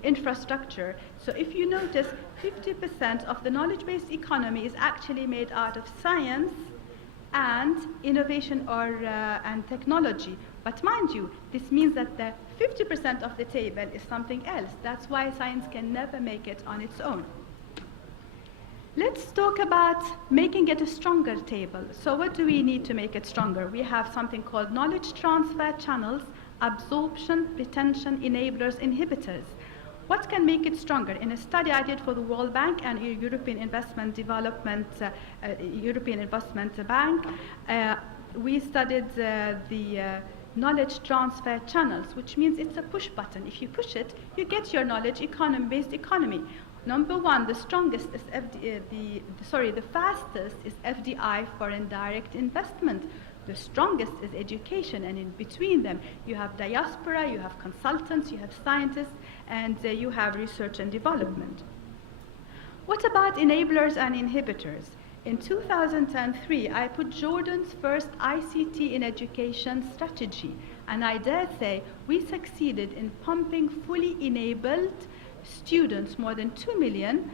infrastructure. So if you notice, 50% of the knowledge-based economy is actually made out of science and innovation and technology. But mind you, this means that the 50% of the table is something else. That's why science can never make it on its own. Let's talk about making it a stronger table. So what do we need to make it stronger? We have something called knowledge transfer channels, absorption, retention, enablers, inhibitors. What can make it stronger? In a study I did for the World Bank and European Investment Bank, we studied the knowledge transfer channels, which means it's a push button. If you push it, you get your knowledge based economy. Number one, the strongest is the fastest is FDI, foreign direct investment. The strongest is education, and in between them, you have diaspora, you have consultants, you have scientists, and you have research and development. What about enablers and inhibitors? In 2003, I put Jordan's first ICT in education strategy, and I dare say we succeeded in pumping fully enabled students, more than 2 million,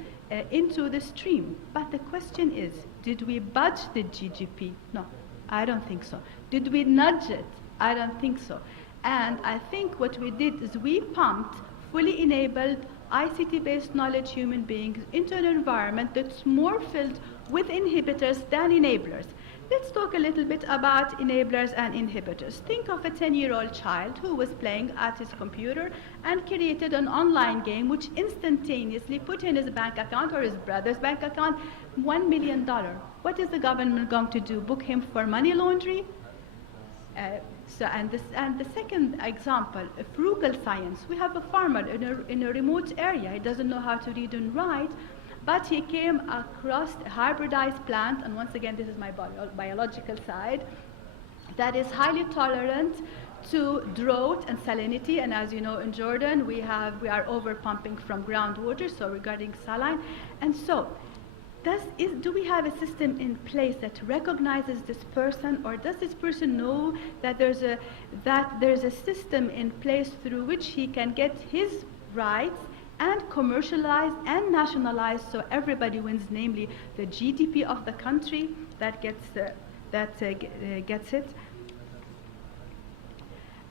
into the stream. But the question is, did we budge the GDP? No, I don't think so. Did we nudge it? I don't think so. And I think what we did is we pumped fully enabled ICT-based knowledge human beings into an environment that's more filled with inhibitors than enablers. Let's talk a little bit about enablers and inhibitors. Think of a 10-year-old child who was playing at his computer and created an online game which instantaneously put in his bank account or his brother's bank account $1 million. What is the government going to do? Book him for money laundering? And the second example, a frugal science. We have a farmer in a remote area. He doesn't know how to read and write, but he came across a hybridized plant, and once again, this is my biological side, that is highly tolerant to drought and salinity. And as you know, in Jordan, we are over pumping from groundwater, so regarding saline. And so, do we have a system in place that recognizes this person, or does this person know that there's a system in place through which he can get his rights and commercialized and nationalized, so everybody wins, namely the GDP of the country that gets it.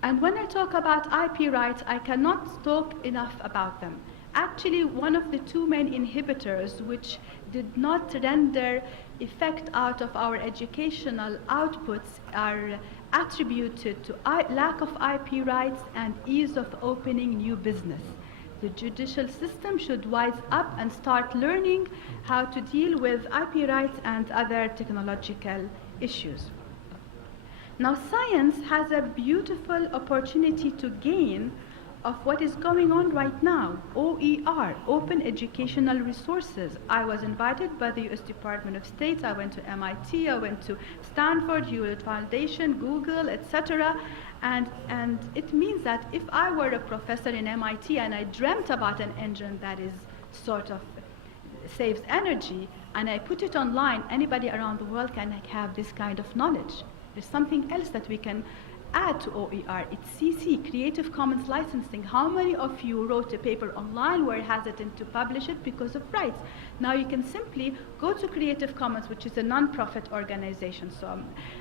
And when I talk about IP rights, I cannot talk enough about them. Actually, one of the 2 main inhibitors which did not render effect out of our educational outputs are attributed to lack of IP rights and ease of opening new business. The judicial system should wise up and start learning how to deal with IP rights and other technological issues. Now, science has a beautiful opportunity to gain of what is going on right now, OER, Open Educational Resources. I was invited by the US Department of State. I went to MIT, I went to Stanford, Hewlett Foundation, Google, etc. And it means that if I were a professor in MIT and I dreamt about an engine that is sort of saves energy, and I put it online, anybody around the world can have this kind of knowledge. There's something else that we can add to OER. It's CC, Creative Commons licensing. How many of you wrote a paper online were hesitant to publish it because of rights? Now you can simply go to Creative Commons, which is a non-profit organization,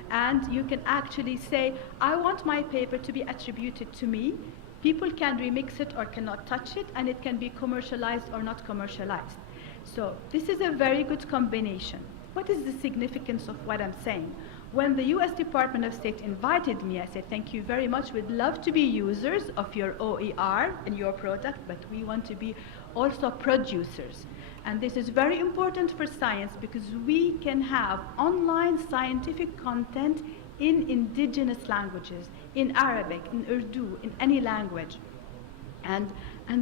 and you can actually say, I want my paper to be attributed to me. People can remix it or cannot touch it, and it can be commercialized or not commercialized. So this is a very good combination. What is the significance of what I'm saying? When the US Department of State invited me, I said, thank you very much. We'd love to be users of your OER and your product, but we want to be also producers. And this is very important for science because we can have online scientific content in indigenous languages, in Arabic, in Urdu, in any language. And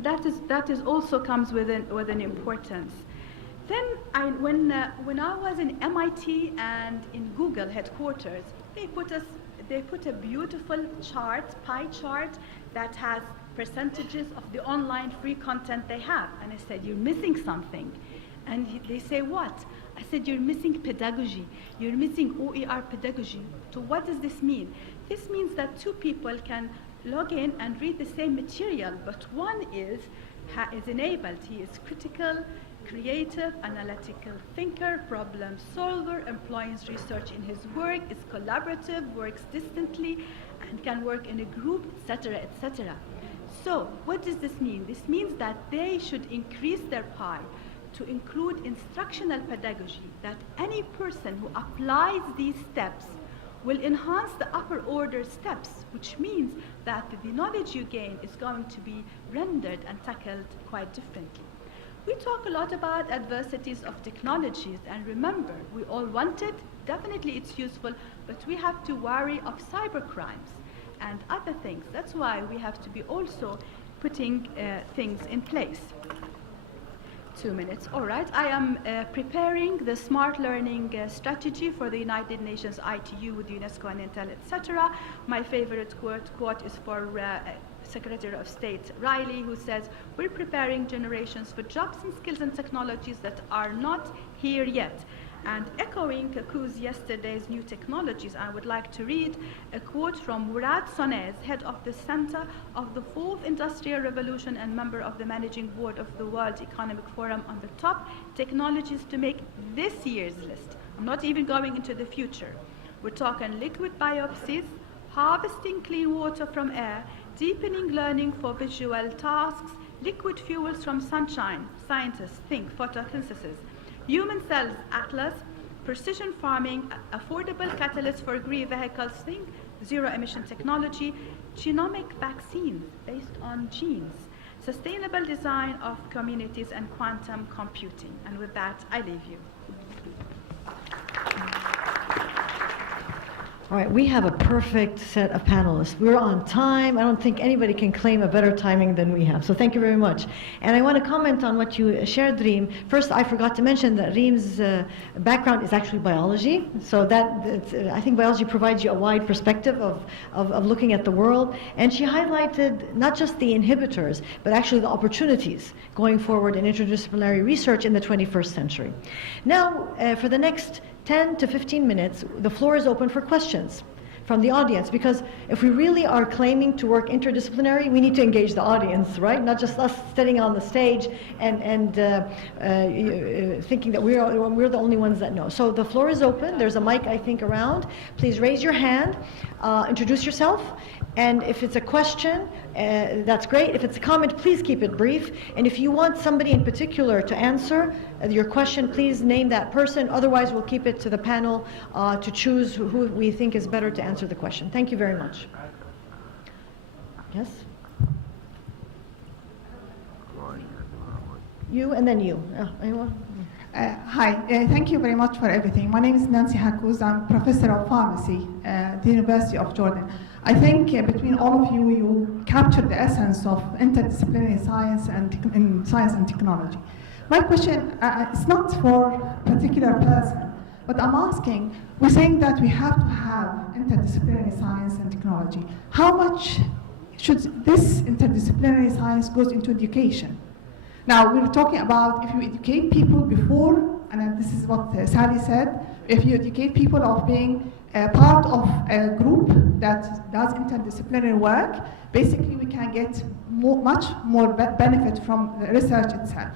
that is also comes with an importance. Then when I was in MIT and in Google headquarters, they put a beautiful chart, pie chart, that has percentages of the online free content they have. And I said, you're missing something. And they say, what? I said, you're missing pedagogy. You're missing OER pedagogy. So what does this mean? This means that two people can log in and read the same material, but one is enabled. He is critical, creative, analytical thinker, problem solver, employs research in his work, is collaborative, works distantly, and can work in a group, etc., etc. So what does this mean? This means that they should increase their pie to include instructional pedagogy, that any person who applies these steps will enhance the upper order steps, which means that the knowledge you gain is going to be rendered and tackled quite differently. We talk a lot about adversities of technologies, and remember, we all want it, definitely it's useful, but we have to worry of cybercrimes and other things. That's why we have to be also putting things in place. 2 minutes, all right. I am preparing the smart learning strategy for the United Nations ITU with UNESCO and Intel, etc. My favorite quote is for Secretary of State Riley, who says, we're preparing generations for jobs and skills and technologies that are not here yet. And echoing Kaku's yesterday's new technologies, I would like to read a quote from Murad Sonez, head of the Center of the Fourth Industrial Revolution and member of the Managing Board of the World Economic Forum, on the top technologies to make this year's list. I'm not even going into the future. We're talking liquid biopsies, harvesting clean water from air, deepening learning for visual tasks, liquid fuels from sunshine, scientists think photosynthesis, human cells atlas, precision farming, affordable catalysts for green vehicles, think zero emission technology, genomic vaccines based on genes, sustainable design of communities, and quantum computing. And with that, I leave you. All right, we have a perfect set of panelists. We're on time. I don't think anybody can claim a better timing than we have. So thank you very much. And I want to comment on what you shared, Reem. First, I forgot to mention that Reem's background is actually biology. So I think biology provides you a wide perspective of looking at the world. And she highlighted not just the inhibitors, but actually the opportunities going forward in interdisciplinary research in the 21st century. Now, for the next 10 to 15 minutes, the floor is open for questions from the audience, because if we really are claiming to work interdisciplinary, we need to engage the audience, right? Not just us sitting on the stage and thinking that we're the only ones that know. So the floor is open. There's a mic, I think, around. Please raise your hand, introduce yourself, and if it's a question, that's great. If it's a comment, please keep it brief. And if you want somebody in particular to answer your question, please name that person. Otherwise, we'll keep it to the panel to choose who we think is better to answer the question. Thank you very much. Yes? You and then you. Anyone? Hi, thank you very much for everything. My name is Nancy Hakouz. I'm professor of pharmacy at the University of Jordan. I think between all of you, you captured the essence of interdisciplinary science and technology. My question is not for a particular person, but I'm asking, we're saying that we have to have interdisciplinary science and technology. How much should this interdisciplinary science goes into education? Now, we're talking about if you educate people before, and this is what Sally said, if you educate people of being part of a group that does interdisciplinary work, basically we can get much more benefit from the research itself.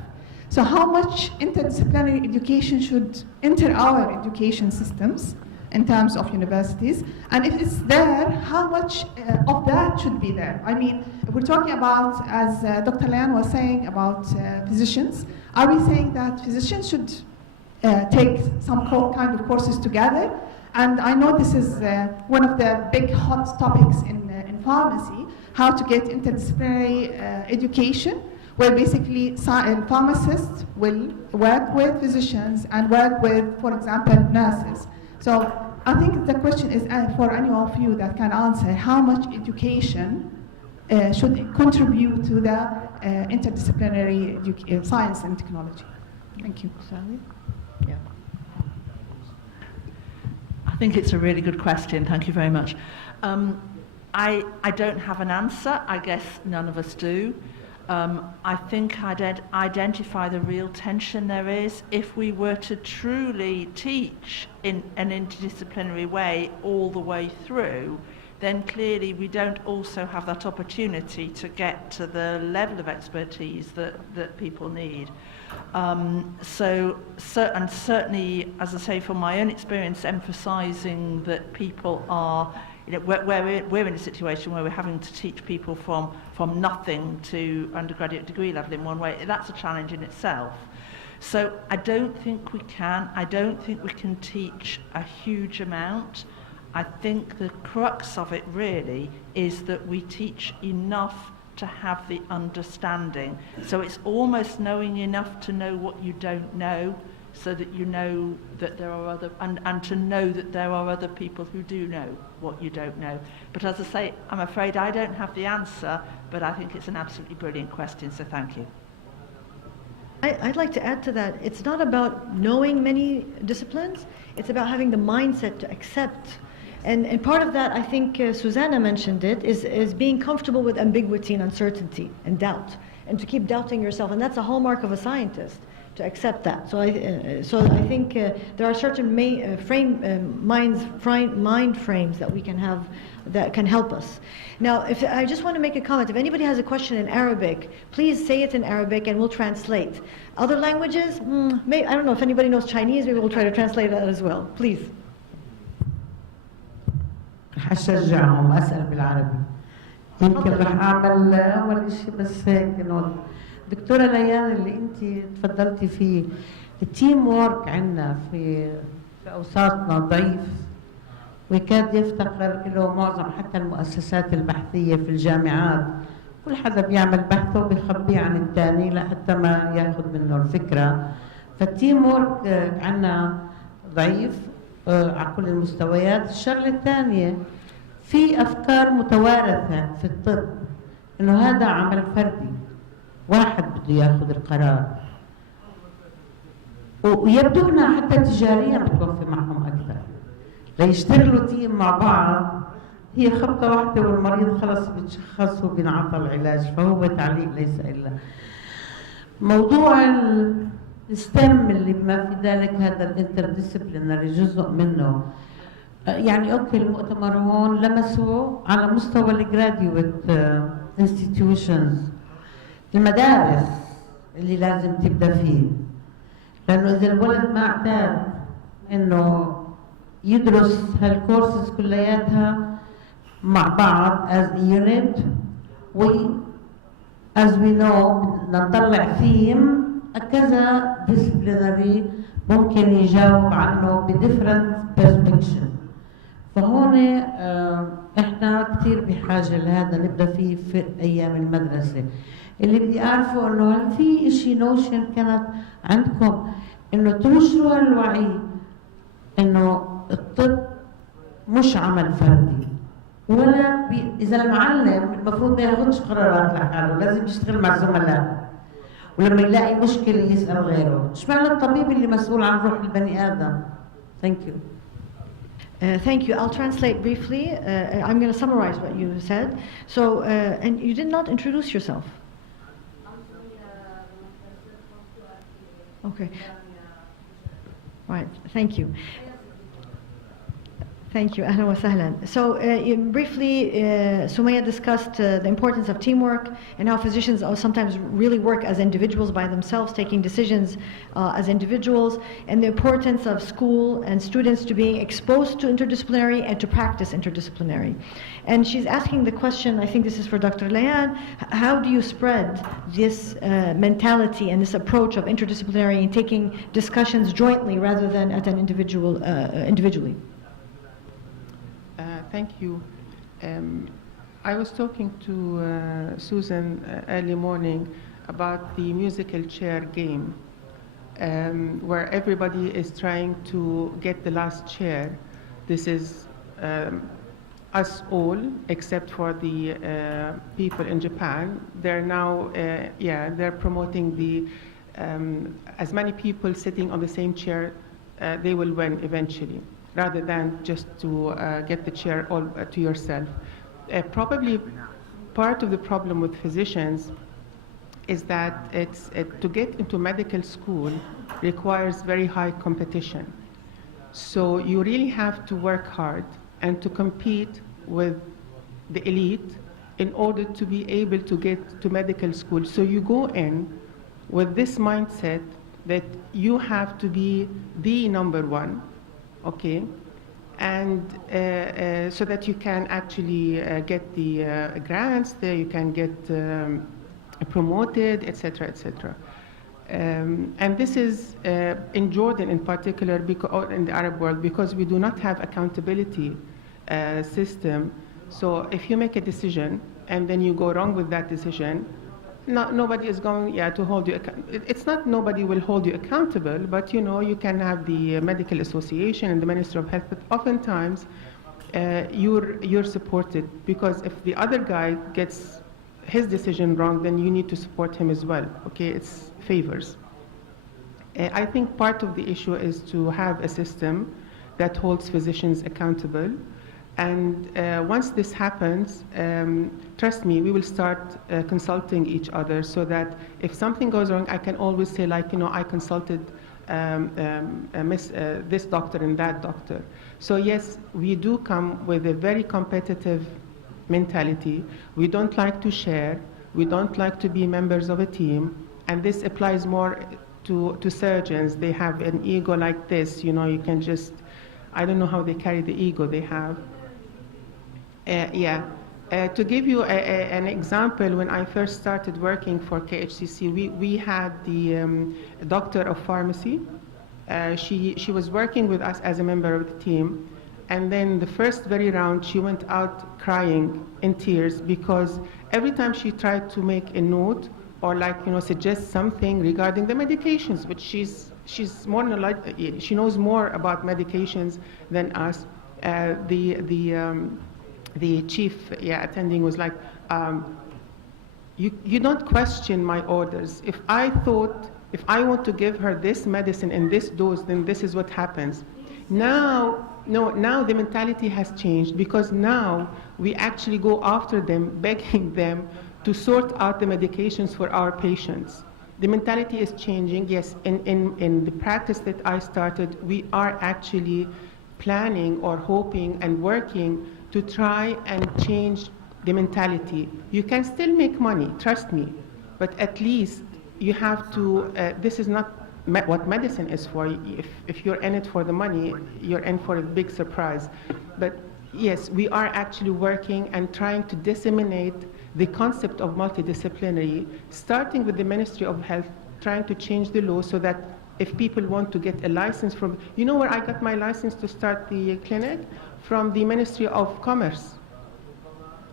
So how much interdisciplinary education should enter our education systems in terms of universities? And if it's there, how much of that should be there? I mean, we're talking about, as Dr. Lian was saying about physicians, are we saying that physicians should take some kind of courses together And I know this is one of the big hot topics in pharmacy, how to get interdisciplinary education, where basically pharmacists will work with physicians and work with, for example, nurses. So I think the question is for any of you that can answer, how much education should contribute to the interdisciplinary science and technology? Thank you. Sally? Yeah. I think it's a really good question. Thank you very much. I don't have an answer. I guess none of us do. I think I'd identify the real tension there is if we were to truly teach in an interdisciplinary way all the way through, then clearly we don't also have that opportunity to get to the level of expertise that people need. And certainly, as I say, from my own experience, emphasising that people are, we're in a situation where we're having to teach people from nothing to undergraduate degree level in one way. That's a challenge in itself. So I don't think we can teach a huge amount. I think the crux of it really is that we teach enough to have the understanding. So it's almost knowing enough to know what you don't know, so that you know that there are other, and to know that there are other people who do know what you don't know. But as I say, I'm afraid I don't have the answer, but I think it's an absolutely brilliant question, so thank you. I'd like to add to that, it's not about knowing many disciplines, it's about having the mindset to accept. And part of that, I think Susanna mentioned it, is being comfortable with ambiguity and uncertainty and doubt, and to keep doubting yourself. And that's a hallmark of a scientist, to accept that. So I think there are certain mind frames that we can have that can help us. Now, I just want to make a comment. If anybody has a question in Arabic, please say it in Arabic and we'll translate. Other languages, I don't know if anybody knows Chinese, maybe we'll try to translate that as well. Please. رح أشجعهم أسأل بالعربي. يمكن رح أعمل أول شيء بس هيك نقول دكتورة ليان اللي أنت تفضلتي فيه، التيم وورك عندنا في أوساطنا ضعيف ويكاد يفتقر له معظم حتى المؤسسات البحثية في الجامعات. كل حدا بيعمل بحثه وبيخبيه عن الثاني لحتى ما ياخذ منه الفكرة. فالتيم وورك عندنا ضعيف على كل المستويات. الشغلة الثانية في أفكار متوارثة في الطب إنه هذا عمل فردي، واحد بده ياخذ القرار، ويبدو انها حتى تجاريا بتوفي معهم اكثر. ليشتغلوا تيم مع بعض هي خبطه واحده والمريض خلص بيتشخص وبينعطى العلاج. فهو تعليق ليس الا موضوع الستم اللي بما في ذلك هذا الانترديسيبلينري جزء منه. يعني اوكي المؤتمر هون لمسوا على مستوى الجراديويت انستتيوشنز، المدارس اللي لازم تبدا فيه، لانه اذا الولد ما اعتاد انه يدرس هالكورسز كلياتها مع بعض as a unit، as we know بدنا نطلع ثيم كذا disciplinary ممكن يجاوب عنه ب different perspective. فهون احنا كثير بحاجه لهذا نبدا فيه في ايام المدرسه. اللي بدي اعرفه انه هل في اشي نوشن كانت عندكم انه تنشروا هالوعي انه الطب مش عمل فردي، ولا اذا المعلم المفروض ما ياخذش قرارات لحاله، لازم يشتغل مع زملاء، ولما يلاقي مشكله يسال غيره. اشمعنى الطبيب اللي مسؤول عن روح البني ادم؟ Thank you. Thank you. I'll translate briefly. I'm going to summarize what you said. So, and you did not introduce yourself. Okay. Right. Thank you. Thank you. Ahlan wa sahlan. So, briefly, Sumaya discussed the importance of teamwork and how physicians sometimes really work as individuals by themselves, taking decisions as individuals, and the importance of school and students to being exposed to interdisciplinary and to practice interdisciplinary. And she's asking the question, I think this is for Dr. Layan, how do you spread this mentality and this approach of interdisciplinary and taking discussions jointly rather than at an individually? Thank you. I was talking to Susan early morning about the musical chair game, where everybody is trying to get the last chair. This is us all, except for the people in Japan. They're now, they're promoting the as many people sitting on the same chair, they will win eventually, rather than just to get the chair all to yourself. Probably part of the problem with physicians is that to get into medical school requires very high competition. So you really have to work hard and to compete with the elite in order to be able to get to medical school. So you go in with this mindset that you have to be the number one, okay? And so that you can actually get the grants there, you can get promoted, etc., etc. And this is in Jordan in particular, or in the Arab world, because we do not have accountability system. So if you make a decision and then you go wrong with that decision, nobody is going to hold you. It's not nobody will hold you accountable, but you can have the medical association and the Ministry of Health. But oftentimes, you're supported, because if the other guy gets his decision wrong, then you need to support him as well. Okay, it's favors. I think part of the issue is to have a system that holds physicians accountable. And once this happens, trust me, we will start consulting each other, so that if something goes wrong, I can always say, like, I consulted this doctor and that doctor. So yes, we do come with a very competitive mentality. We don't like to share. We don't like to be members of a team. And this applies more to surgeons. They have an ego like this. You can just, I don't know how they carry the ego they have. To give you an example, when I first started working for KHCC, we had the doctor of pharmacy. She was working with us as a member of the team, and then the first very round, she went out crying in tears, because every time she tried to make a note or suggest something regarding the medications, which she's more than likely, she knows more about medications than us. The chief attending was like, you don't question my orders. If I want to give her this medicine in this dose, then this is what happens. Now the mentality has changed, because now we actually go after them, begging them to sort out the medications for our patients. The mentality is changing. Yes, in the practice that I started, we are actually planning or hoping and working to try and change the mentality. You can still make money, trust me, but at least you have to, this is not what medicine is for. If you're in it for the money, you're in for a big surprise. But yes, we are actually working and trying to disseminate the concept of multidisciplinary, starting with the Ministry of Health, trying to change the law so that if people want to get a license from, where I got my license to start the clinic? From the Ministry of Commerce.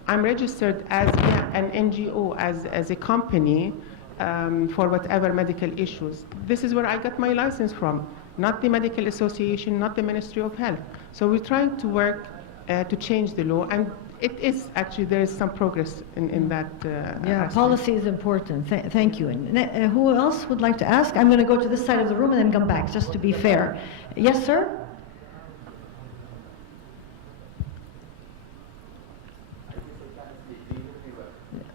I'm registered as an NGO, as a company for whatever medical issues. This is where I got my license from, not the Medical Association, not the Ministry of Health. So we're trying to work to change the law, and it is actually, there is some progress in that aspect. Policy is important. Thank you. And who else would like to ask? I'm going to go to this side of the room and then come back, just to be fair. Yes, sir?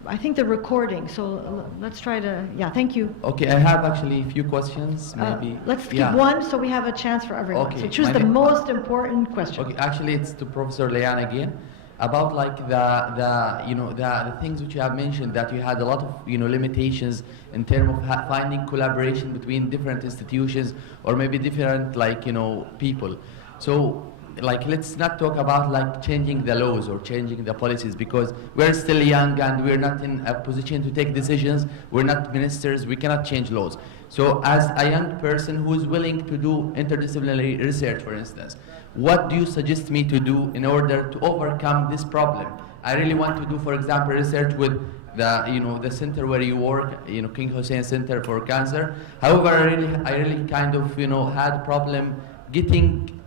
I think they're recording, so let's try to, thank you. Okay, I have actually a few questions, maybe. Let's keep one so we have a chance for everyone. Okay, so choose the most important question. Okay, actually it's to Professor Leanne again, about the things which you have mentioned, that you had a lot of limitations in terms of finding collaboration between different institutions or maybe different people. So let's not talk about changing the laws or changing the policies, because we're still young and we're not in a position to take decisions. We're not ministers, we cannot change laws. So as a young person who's willing to do interdisciplinary research, for instance, what do you suggest me to do in order to overcome this problem? I really want to do, for example, research with the center where you work, King Hussein Center for Cancer. However, I really kind of, had a problem getting,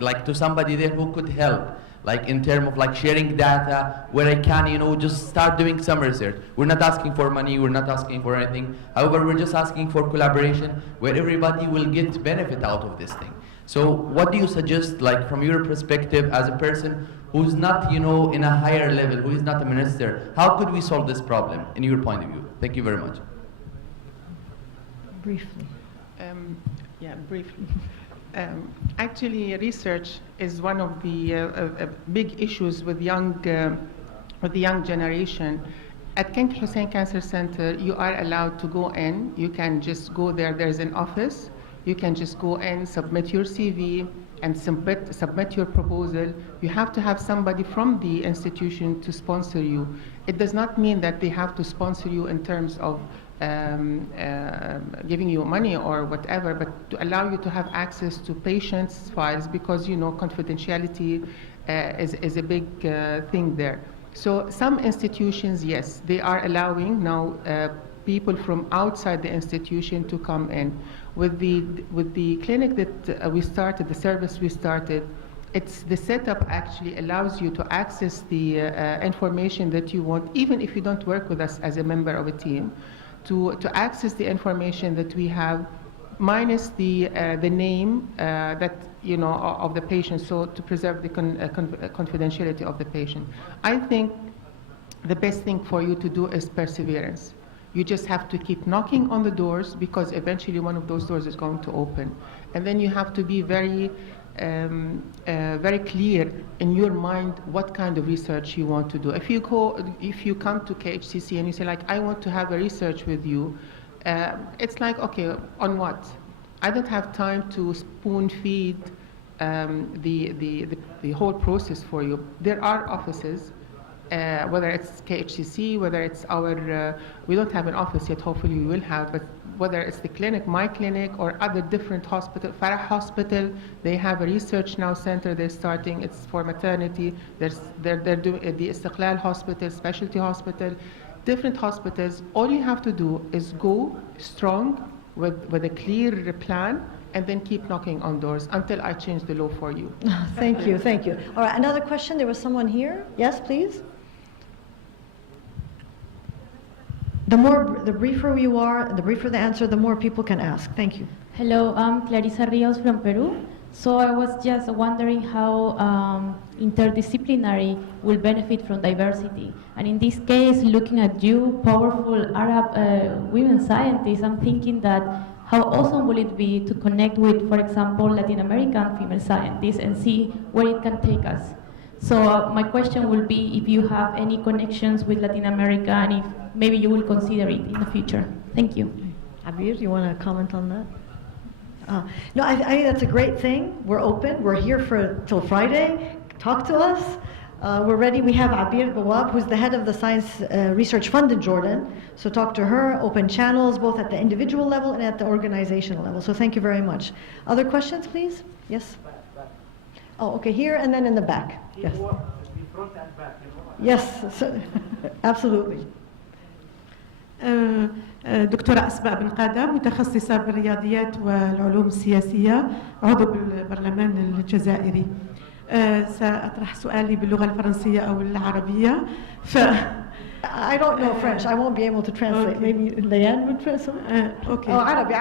like to somebody there who could help, like in terms of like sharing data, where I can, just start doing some research. We're not asking for money, we're not asking for anything. However, we're just asking for collaboration where everybody will get benefit out of this thing. So what do you suggest, like from your perspective as a person who's not, in a higher level, who is not a minister, how could we solve this problem in your point of view? Thank you very much. Briefly. Briefly. Actually, research is one of the big issues with the young generation. At King Hussein Cancer Center, you are allowed to go in. You can just go there. There's an office. You can just go in, submit your CV, and submit your proposal. You have to have somebody from the institution to sponsor you. It does not mean that they have to sponsor you in terms of giving you money or whatever, but to allow you to have access to patients' files, because confidentiality is a big thing there. So some institutions, yes, they are allowing now people from outside the institution to come in. With the clinic that we started, the service we started, the setup actually allows you to access the information that you want, even if you don't work with us as a member of a team, to access the information that we have, minus the name that of the patient, so to preserve the confidentiality of the patient. I think the best thing for you to do is perseverance. You just have to keep knocking on the doors, because eventually one of those doors is going to open. And then you have to be very clear in your mind what kind of research you want to do. If you come to KHCC and you say, like, I want to have a research with you, it's like, okay, on what? I don't have time to spoon feed the whole process for you. There are offices, whether it's KHCC, whether it's our, we don't have an office yet, hopefully we will have, but whether it's the clinic, my clinic, or other different hospitals. Farah Hospital, they have a research now center they're starting, it's for maternity. They're doing the Istiqlal Hospital, Specialty Hospital, different hospitals. All you have to do is go strong with a clear plan, and then keep knocking on doors until I change the law for you. Thank you. All right, another question. There was someone here. Yes, please. The briefer you are, the briefer the answer, the more people can ask. Thank you. Hello, I'm Clarissa Rios from Peru. So I was just wondering how interdisciplinary will benefit from diversity. And in this case, looking at you, powerful Arab women scientists, I'm thinking that how awesome will it be to connect with, for example, Latin American female scientists and see where it can take us. So my question will be if you have any connections with Latin America, and if maybe you will consider it in the future. Thank you. Abir, do you want to comment on that? No, I think that's a great thing. We're open. We're here till Friday. Talk to us. We're ready. We have Abir Bawab, who's the head of the Science Research Fund in Jordan. So talk to her, open channels, both at the individual level and at the organizational level. So thank you very much. Other questions, please? Yes? Oh, okay, here and then in the back. Yes. Yes, absolutely. دكتورة أسماء بن قادة، متخصصة بالرياضيات والعلوم السياسية، عضو بالبرلمان الجزائري. سأطرح سؤالي باللغة الفرنسية أو العربية. I don't know French. I won't be able to translate. Okay. Maybe Leanne would translate. Okay. عربي.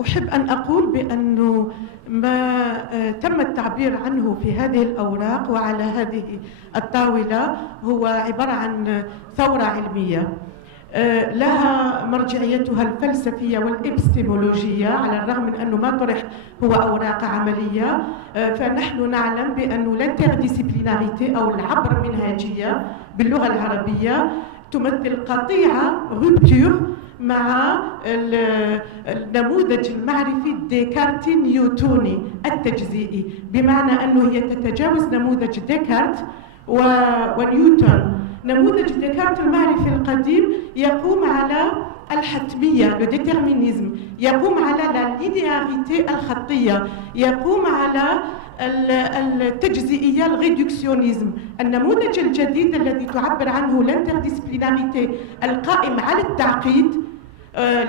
أحب أن أقول بأنه ما تم التعبير عنه في هذه الأوراق وعلى هذه الطاولة هو عبارة عن ثورة علمية لها مرجعيتها الفلسفية والإبستيمولوجية، على الرغم من أنه ما طرح هو أوراق عملية. فنحن نعلم بأنه الانترديسيبليناريتي أو العبر منهجية باللغة العربية تمثل قطيعة رupture مع النموذج المعرفي الديكارتي نيوتوني التجزئي، بمعنى أنه هي تتجاوز نموذج ديكارت ونيوتن. نموذج ديكارت المعرفي القديم يقوم على الحتمية، le déterminisme، يقوم على la linéarité الخطية، يقوم على التجزئية الريدكسيونيزم. النموذج الجديد الذي تعبر عنه l'interdisciplinarité القائم على التعقيد،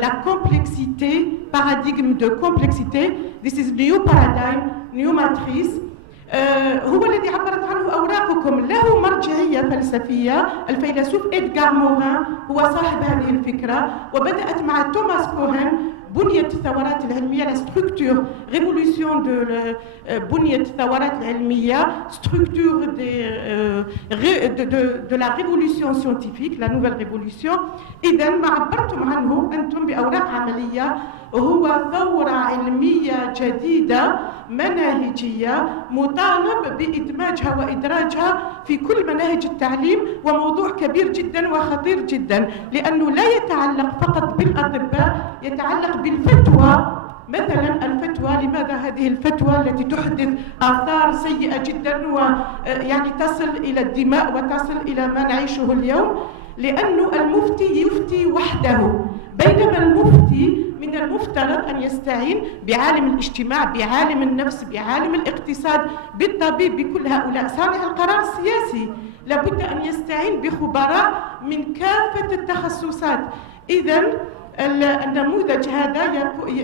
la complexité، paradigme de complexité، this is new paradigm, new matrice، هو الذي عبرت عنه أوراقكم. له مرجعية فلسفية، الفيلسوف إدغار موران هو صاحب هذه الفكرة، وبدأت مع توماس كوهن بنية الثورات العلمية، la structure révolution بنية الثورات العلمية، structure de la révolution scientifique, la nouvelle révolution. إذا ما عبرتم عنه أنتم بأوراق عملية هو ثورة علمية جديدة مناهجية مطالب بإدماجها وإدراجها في كل مناهج التعليم، وموضوع كبير جدا وخطير جدا، لأنه لا يتعلق فقط بالأطباء، يتعلق بالفتوى. مثلا الفتوى، لماذا هذه الفتوى التي تحدث آثار سيئة جدا ويعني تصل إلى الدماء وتصل إلى ما نعيشه اليوم؟ لأنه المفتي يفتي وحده، بينما المفتي من المفترض أن يستعين بعالم الاجتماع، بعالم النفس، بعالم الاقتصاد، بالطبيب، بكل هؤلاء. صانع القرار السياسي لابد أن يستعين بخبراء من كافة التخصصات. إذن النموذج هذا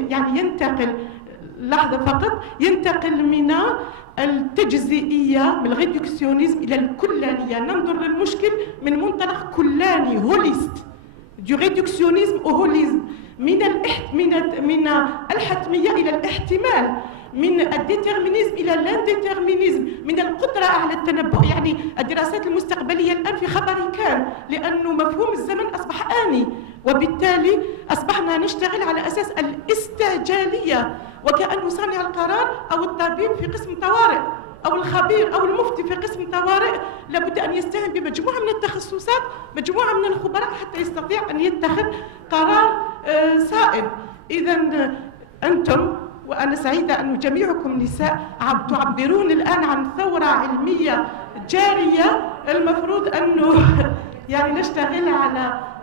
يعني ينتقل، لحظة فقط، ينتقل من التجزئية، من الريدكسيونيزم إلى الكلانية. ننظر للمشكل من منطلق كلاني، هوليست، du réductionnisme au holisme، من الحتمية إلى الاحتمال، من الديترمينيزم إلى الانديترمينيزم، من القدرة على التنبؤ. يعني الدراسات المستقبلية الآن في خطر كان، لأنه مفهوم الزمن أصبح آني، وبالتالي أصبحنا نشتغل على أساس الاستعجالية، وكأنه صانع القرار أو الطبيب في قسم طوارئ أو الخبير أو المفتي في قسم طوارئ لابد أن يستعين بمجموعة من التخصصات، مجموعة من الخبراء، حتى يستطيع أن يتخذ قرار صائب. إذن أنتم، وأنا سعيدة أن جميعكم نساء، تعبرون الآن عن ثورة علمية جارية، المفروض أنه يعني نشتغل على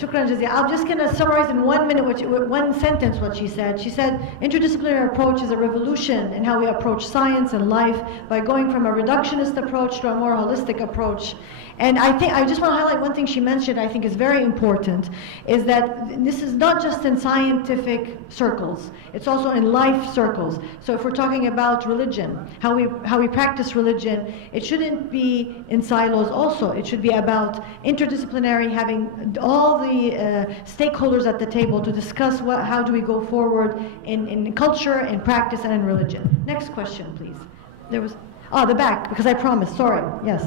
Shukran Jazia. I'm just going to summarize in 1 minute, one sentence what she said. She said, interdisciplinary approach is a revolution in how we approach science and life by going from a reductionist approach to a more holistic approach. And I think I just want to highlight one thing she mentioned I think is very important, is that this is not just in scientific circles, it's also in life circles. So if we're talking about religion, how we practice religion, it shouldn't be in silos also. It should be about interdisciplinary, having all the stakeholders at the table to discuss how do we go forward in culture, in practice, and in religion. Next question, please. There was, the back, because I promised, sorry, yes.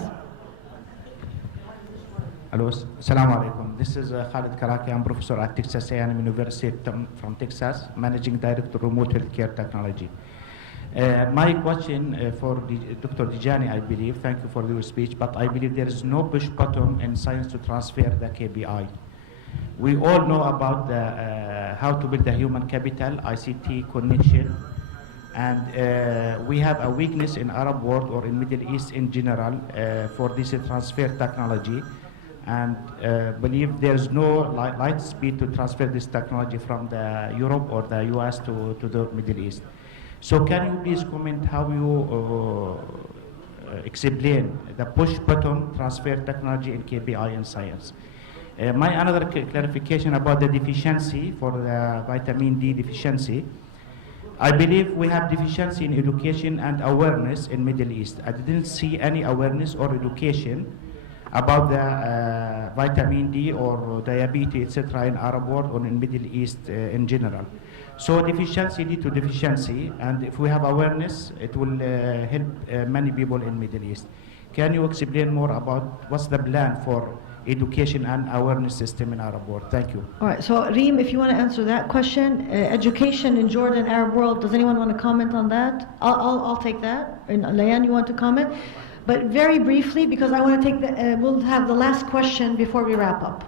Hello, Assalamu alaikum. This is Khalid Karaki. I'm professor at Texas A&M University from Texas, managing director remote healthcare technology. My question for Dr. Dijani, I believe, thank you for your speech, but I believe there is no push button in science to transfer the KPI. We all know about how to build the human capital, ICT connection, and we have a weakness in Arab world or in Middle East in general for this transfer technology. And believe there's no light speed to transfer this technology from the Europe or the US to the Middle East. So can you please comment how you explain the push button transfer technology in KPI and science? My another clarification about the deficiency for the vitamin D deficiency. I believe we have deficiency in education and awareness in Middle East. I didn't see any awareness or education about the vitamin D or diabetes, etc. in Arab world or in Middle East in general. So deficiency lead to deficiency, and if we have awareness, it will help many people in Middle East. Can you explain more about what's the plan for education and awareness system in Arab world? Thank you. All right, so Reem, if you want to answer that question, education in Jordan, Arab world, does anyone want to comment on that? I'll take that. And Layan, you want to comment? But very briefly, because I want to take we'll have the last question before we wrap up.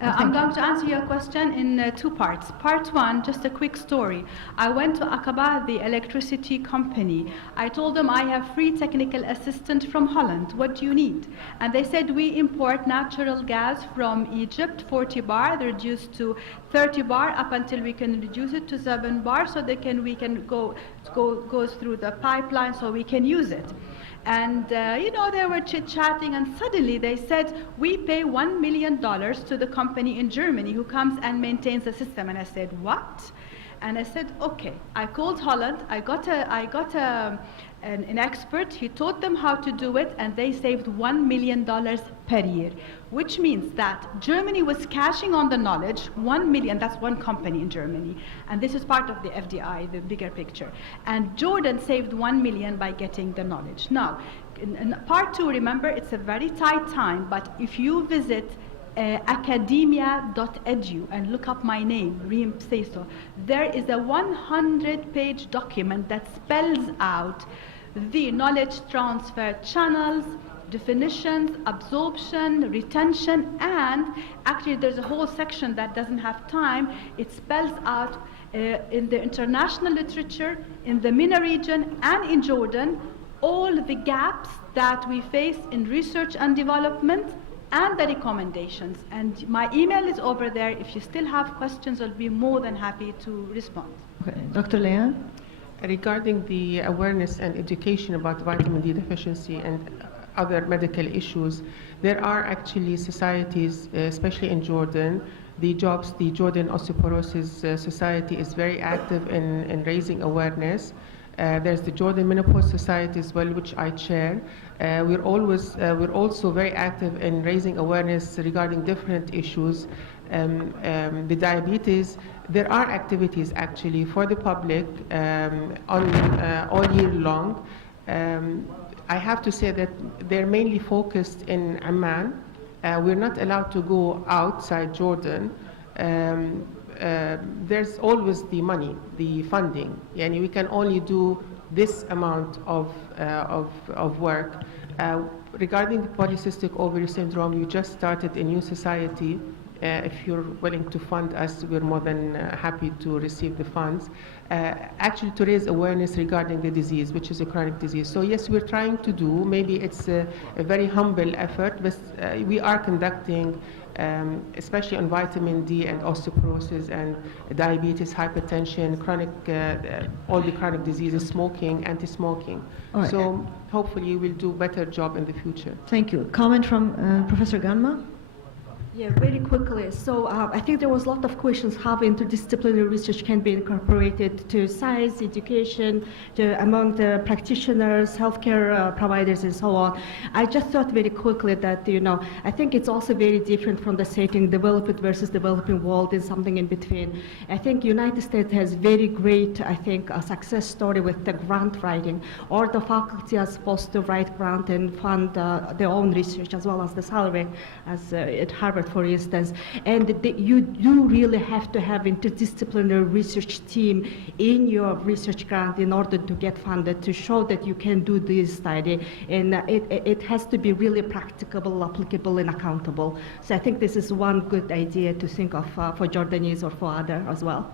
I'm going to answer your question in two parts. Part one, just a quick story. I went to Aqaba, the electricity company. I told them I have free technical assistant from Holland. What do you need? And they said we import natural gas from Egypt, 40 bar, they reduced to 30 bar up until we can reduce it to 7 bar so we can go through the pipeline so we can use it. And they were chit-chatting, and suddenly they said, we pay $1 million to the company in Germany who comes and maintains the system. And I said, what? And I said, okay. I called Holland, I got an expert, he taught them how to do it, and they saved $1 million per year, which means that Germany was cashing on the knowledge, 1 million, that's one company in Germany, and this is part of the FDI, the bigger picture. And Jordan saved 1 million by getting the knowledge. Now, in part two, remember, it's a very tight time, but if you visit academia.edu and look up my name, Reem Seiso, there is a 100-page document that spells out the knowledge transfer channels, definitions, absorption, retention, and actually there's a whole section that doesn't have time. It spells out in the international literature, in the MENA region, and in Jordan, all the gaps that we face in research and development, and the recommendations. And my email is over there. If you still have questions, I'll be more than happy to respond. Okay. Dr. Leanne? Regarding the awareness and education about vitamin D deficiency and other medical issues, there are actually societies, especially in Jordan. The Jordan Osteoporosis Society is very active in raising awareness. There's the Jordan Menopause Society as well, which I chair. We're also very active in raising awareness regarding different issues. The diabetes, there are activities actually for the public all year long. I have to say that they're mainly focused in Amman. We're not allowed to go outside Jordan. There's always the money, the funding. Yani we can only do this amount of work. Regarding the polycystic ovary syndrome, we just started a new society. If you're willing to fund us, we're more than happy to receive the funds. Actually, to raise awareness regarding the disease, which is a chronic disease. So yes, we're trying to do, maybe it's a very humble effort, but we are conducting, especially on vitamin D and osteoporosis and diabetes, hypertension, chronic, all the chronic diseases, smoking, anti-smoking. Right. So hopefully we'll do a better job in the future. Thank you. Comment from Professor Ganma? Yeah, very quickly. So I think there was a lot of questions how interdisciplinary research can be incorporated to science, education, among the practitioners, healthcare providers, and so on. I just thought very quickly that, I think it's also very different from the setting, developed versus developing world, and something in between. I think United States has very great, a success story with the grant writing. All the faculty are supposed to write grant and fund their own research as well as the salary, as at Harvard, for instance, and you do really have to have interdisciplinary research team in your research grant in order to get funded to show that you can do this study, and it has to be really practicable, applicable, and accountable. So I think this is one good idea to think of for Jordanese or for other as well.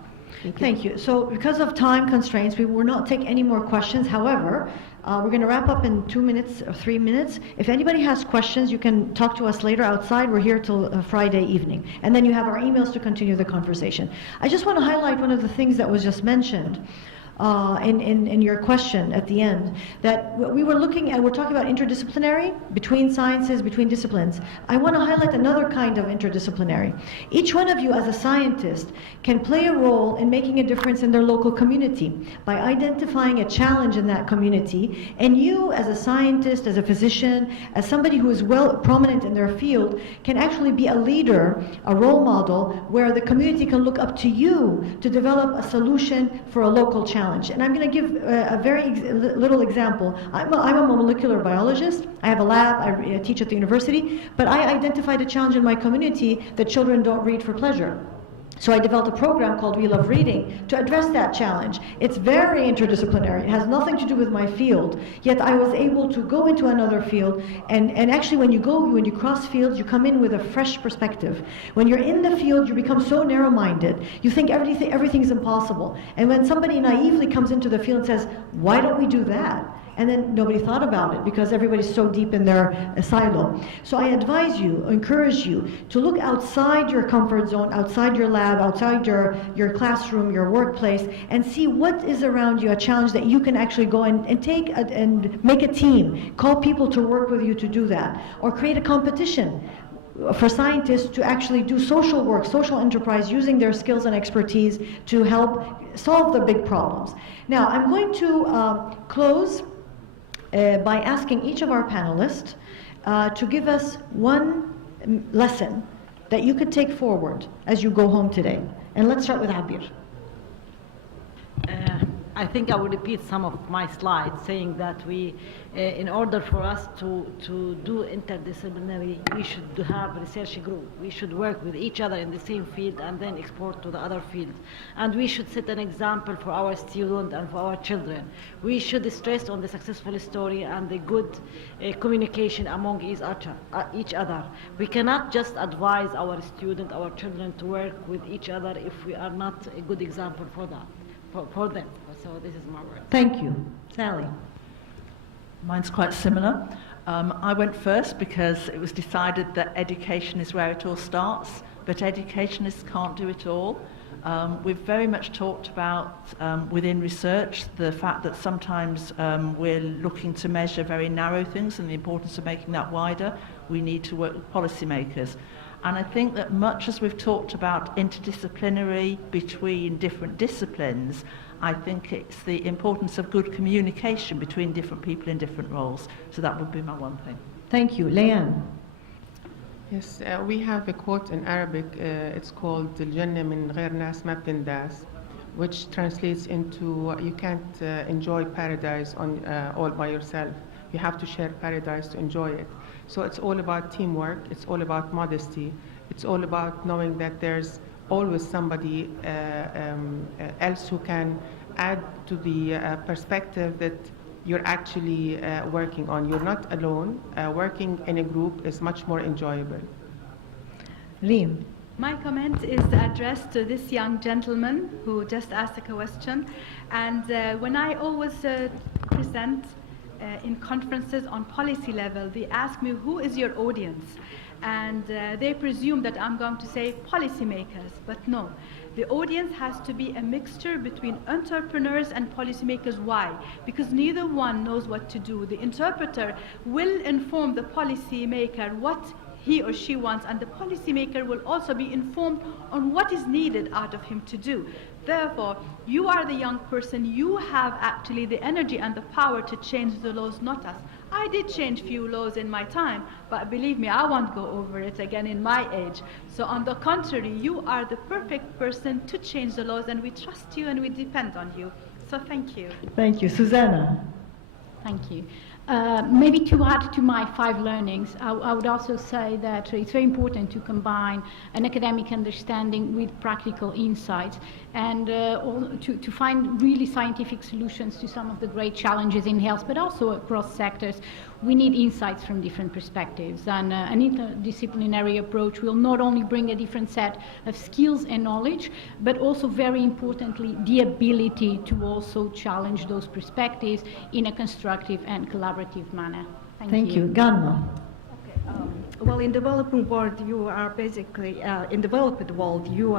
Thank you. So because of time constraints, we will not take any more questions. However, we're going to wrap up in 2 minutes or 3 minutes. If anybody has questions, you can talk to us later outside. We're here till Friday evening. And then you have our emails to continue the conversation. I just want to highlight one of the things that was just mentioned in your question at the end, that we were looking at, we're talking about interdisciplinary, between sciences, between disciplines. I want to highlight another kind of interdisciplinary. Each one of you as a scientist can play a role in making a difference in their local community by identifying a challenge in that community, and you as a scientist, as a physician, as somebody who is well prominent in their field, can actually be a leader, a role model, where the community can look up to you to develop a solution for a local challenge. And I'm going to give a very little example. I'm a molecular biologist. I have a lab. I teach at the university. But I identified a challenge in my community that children don't read for pleasure. So I developed a program called We Love Reading to address that challenge. It's very interdisciplinary. It has nothing to do with my field, yet I was able to go into another field, and actually when you cross fields, you come in with a fresh perspective. When you're in the field, you become so narrow-minded. You think everything's impossible. And when somebody naively comes into the field and says, why don't we do that? And then nobody thought about it because everybody's so deep in their silo. So I advise you, encourage you to look outside your comfort zone, outside your lab, outside your classroom, your workplace, and see what is around you, a challenge that you can actually go and take and make a team. Call people to work with you to do that. Or create a competition for scientists to actually do social work, social enterprise, using their skills and expertise to help solve the big problems. Now, I'm going to close by asking each of our panelists to give us one lesson that you could take forward as you go home today. And let's start with Abir. I think I will repeat some of my slides, saying that we, in order for us to do interdisciplinary, we should have a research group. We should work with each other in the same field and then export to the other fields. And we should set an example for our students and for our children. We should stress on the successful story and the good communication among each other. We cannot just advise our students, our children to work with each other if we are not a good example for that. For them. So this is my word. Thank you. Sally. Mine's quite similar. I went first because it was decided that education is where it all starts, but educationists can't do it all. We've very much talked about within research the fact that sometimes we're looking to measure very narrow things and the importance of making that wider. We need to work with policymakers. And I think that much as we've talked about interdisciplinary between different disciplines, I think it's the importance of good communication between different people in different roles. So that would be my one thing. Thank you. Leanne. Yes, we have a quote in Arabic. It's called "الجنة من غير ناس ما بتنداس," which translates into you can't enjoy paradise all by yourself. You have to share paradise to enjoy it. So it's all about teamwork, it's all about modesty, it's all about knowing that there's always somebody else who can add to the perspective that you're actually working on. You're not alone. Working in a group is much more enjoyable. Reem. My comment is addressed to this young gentleman who just asked a question. And when I always present in conferences on policy level, they ask me, who is your audience? And they presume that I'm going to say policymakers, but no. The audience has to be a mixture between entrepreneurs and policymakers. Why? Because neither one knows what to do. The interpreter will inform the policymaker what he or she wants, and the policymaker will also be informed on what is needed out of him to do. Therefore, you are the young person, you have actually the energy and the power to change the laws, not us. I did change few laws in my time, but believe me, I won't go over it again in my age. So on the contrary, you are the perfect person to change the laws, and we trust you and we depend on you. So thank you. Thank you. Susanna. Thank you. Maybe to add to my 5 learnings, I would also say that it's very important to combine an academic understanding with practical insights, and to find really scientific solutions to some of the great challenges in health, but also across sectors. We need insights from different perspectives, and an interdisciplinary approach will not only bring a different set of skills and knowledge, but also, very importantly, the ability to also challenge those perspectives in a constructive and collaborative manner. Thank you. Ganma. Well, in developing world, you are basically, in developed world, you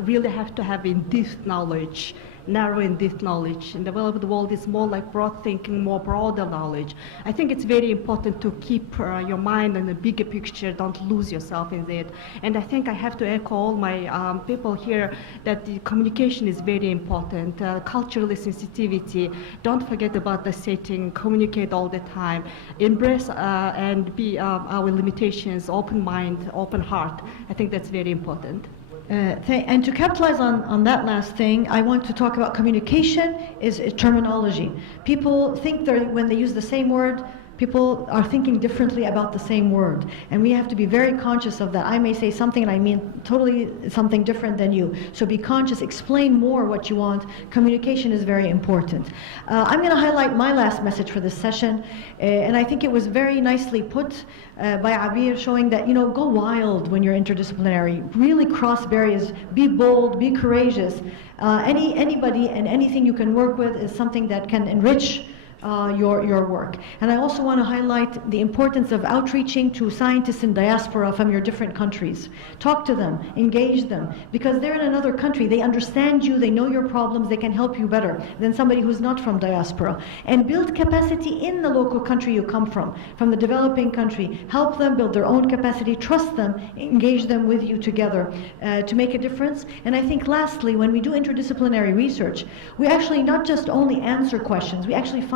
really have to have in-depth knowledge, narrow in-depth knowledge. In developed world, it's more like broad thinking, more broader knowledge. I think it's very important to keep your mind in the bigger picture, don't lose yourself in it. And I think I have to echo all my people here that the communication is very important, cultural sensitivity, don't forget about the setting, communicate all the time, embrace and be our limitations, open mind, open heart. I think that's very important. And to capitalize on that last thing, I want to talk about communication is terminology. People think when they use the same word, People are thinking differently about the same word, and we have to be very conscious of that. I may say something and I mean totally something different than you. So be conscious, explain more what you want. Communication is very important. I'm going to highlight my last message for this session, and I think it was very nicely put by Abir, showing that, go wild when you're interdisciplinary. Really cross barriers, be bold, be courageous. Anybody and anything you can work with is something that can enrich your work. And I also want to highlight the importance of outreaching to scientists in diaspora from your different countries. Talk to them, engage them, because they're in another country. They understand you, they know your problems, they can help you better than somebody who's not from diaspora. And build capacity in the local country you come from the developing country. Help them build their own capacity, trust them, engage them with you together to make a difference. And I think lastly, when we do interdisciplinary research, we actually not just only answer questions, we actually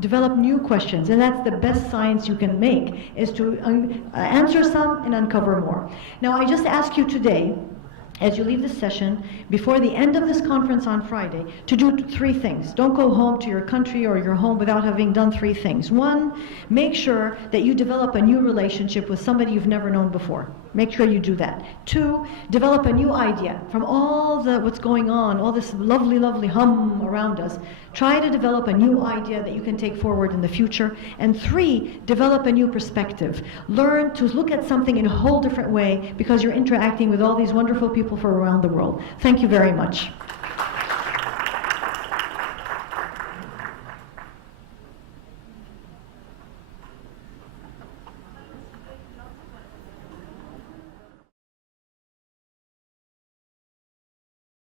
develop new questions, and that's the best science you can make, is to answer some and uncover more. Now, I just ask you today, as you leave this session, before the end of this conference on Friday, to do 3 things. Don't go home to your country or your home without having done 3 things. 1, make sure that you develop a new relationship with somebody you've never known before. Make sure you do that. 2, develop a new idea from all what's going on, all this lovely, lovely hum around us. Try to develop a new idea that you can take forward in the future. And 3, develop a new perspective. Learn to look at something in a whole different way, because you're interacting with all these wonderful people from around the world. Thank you very much.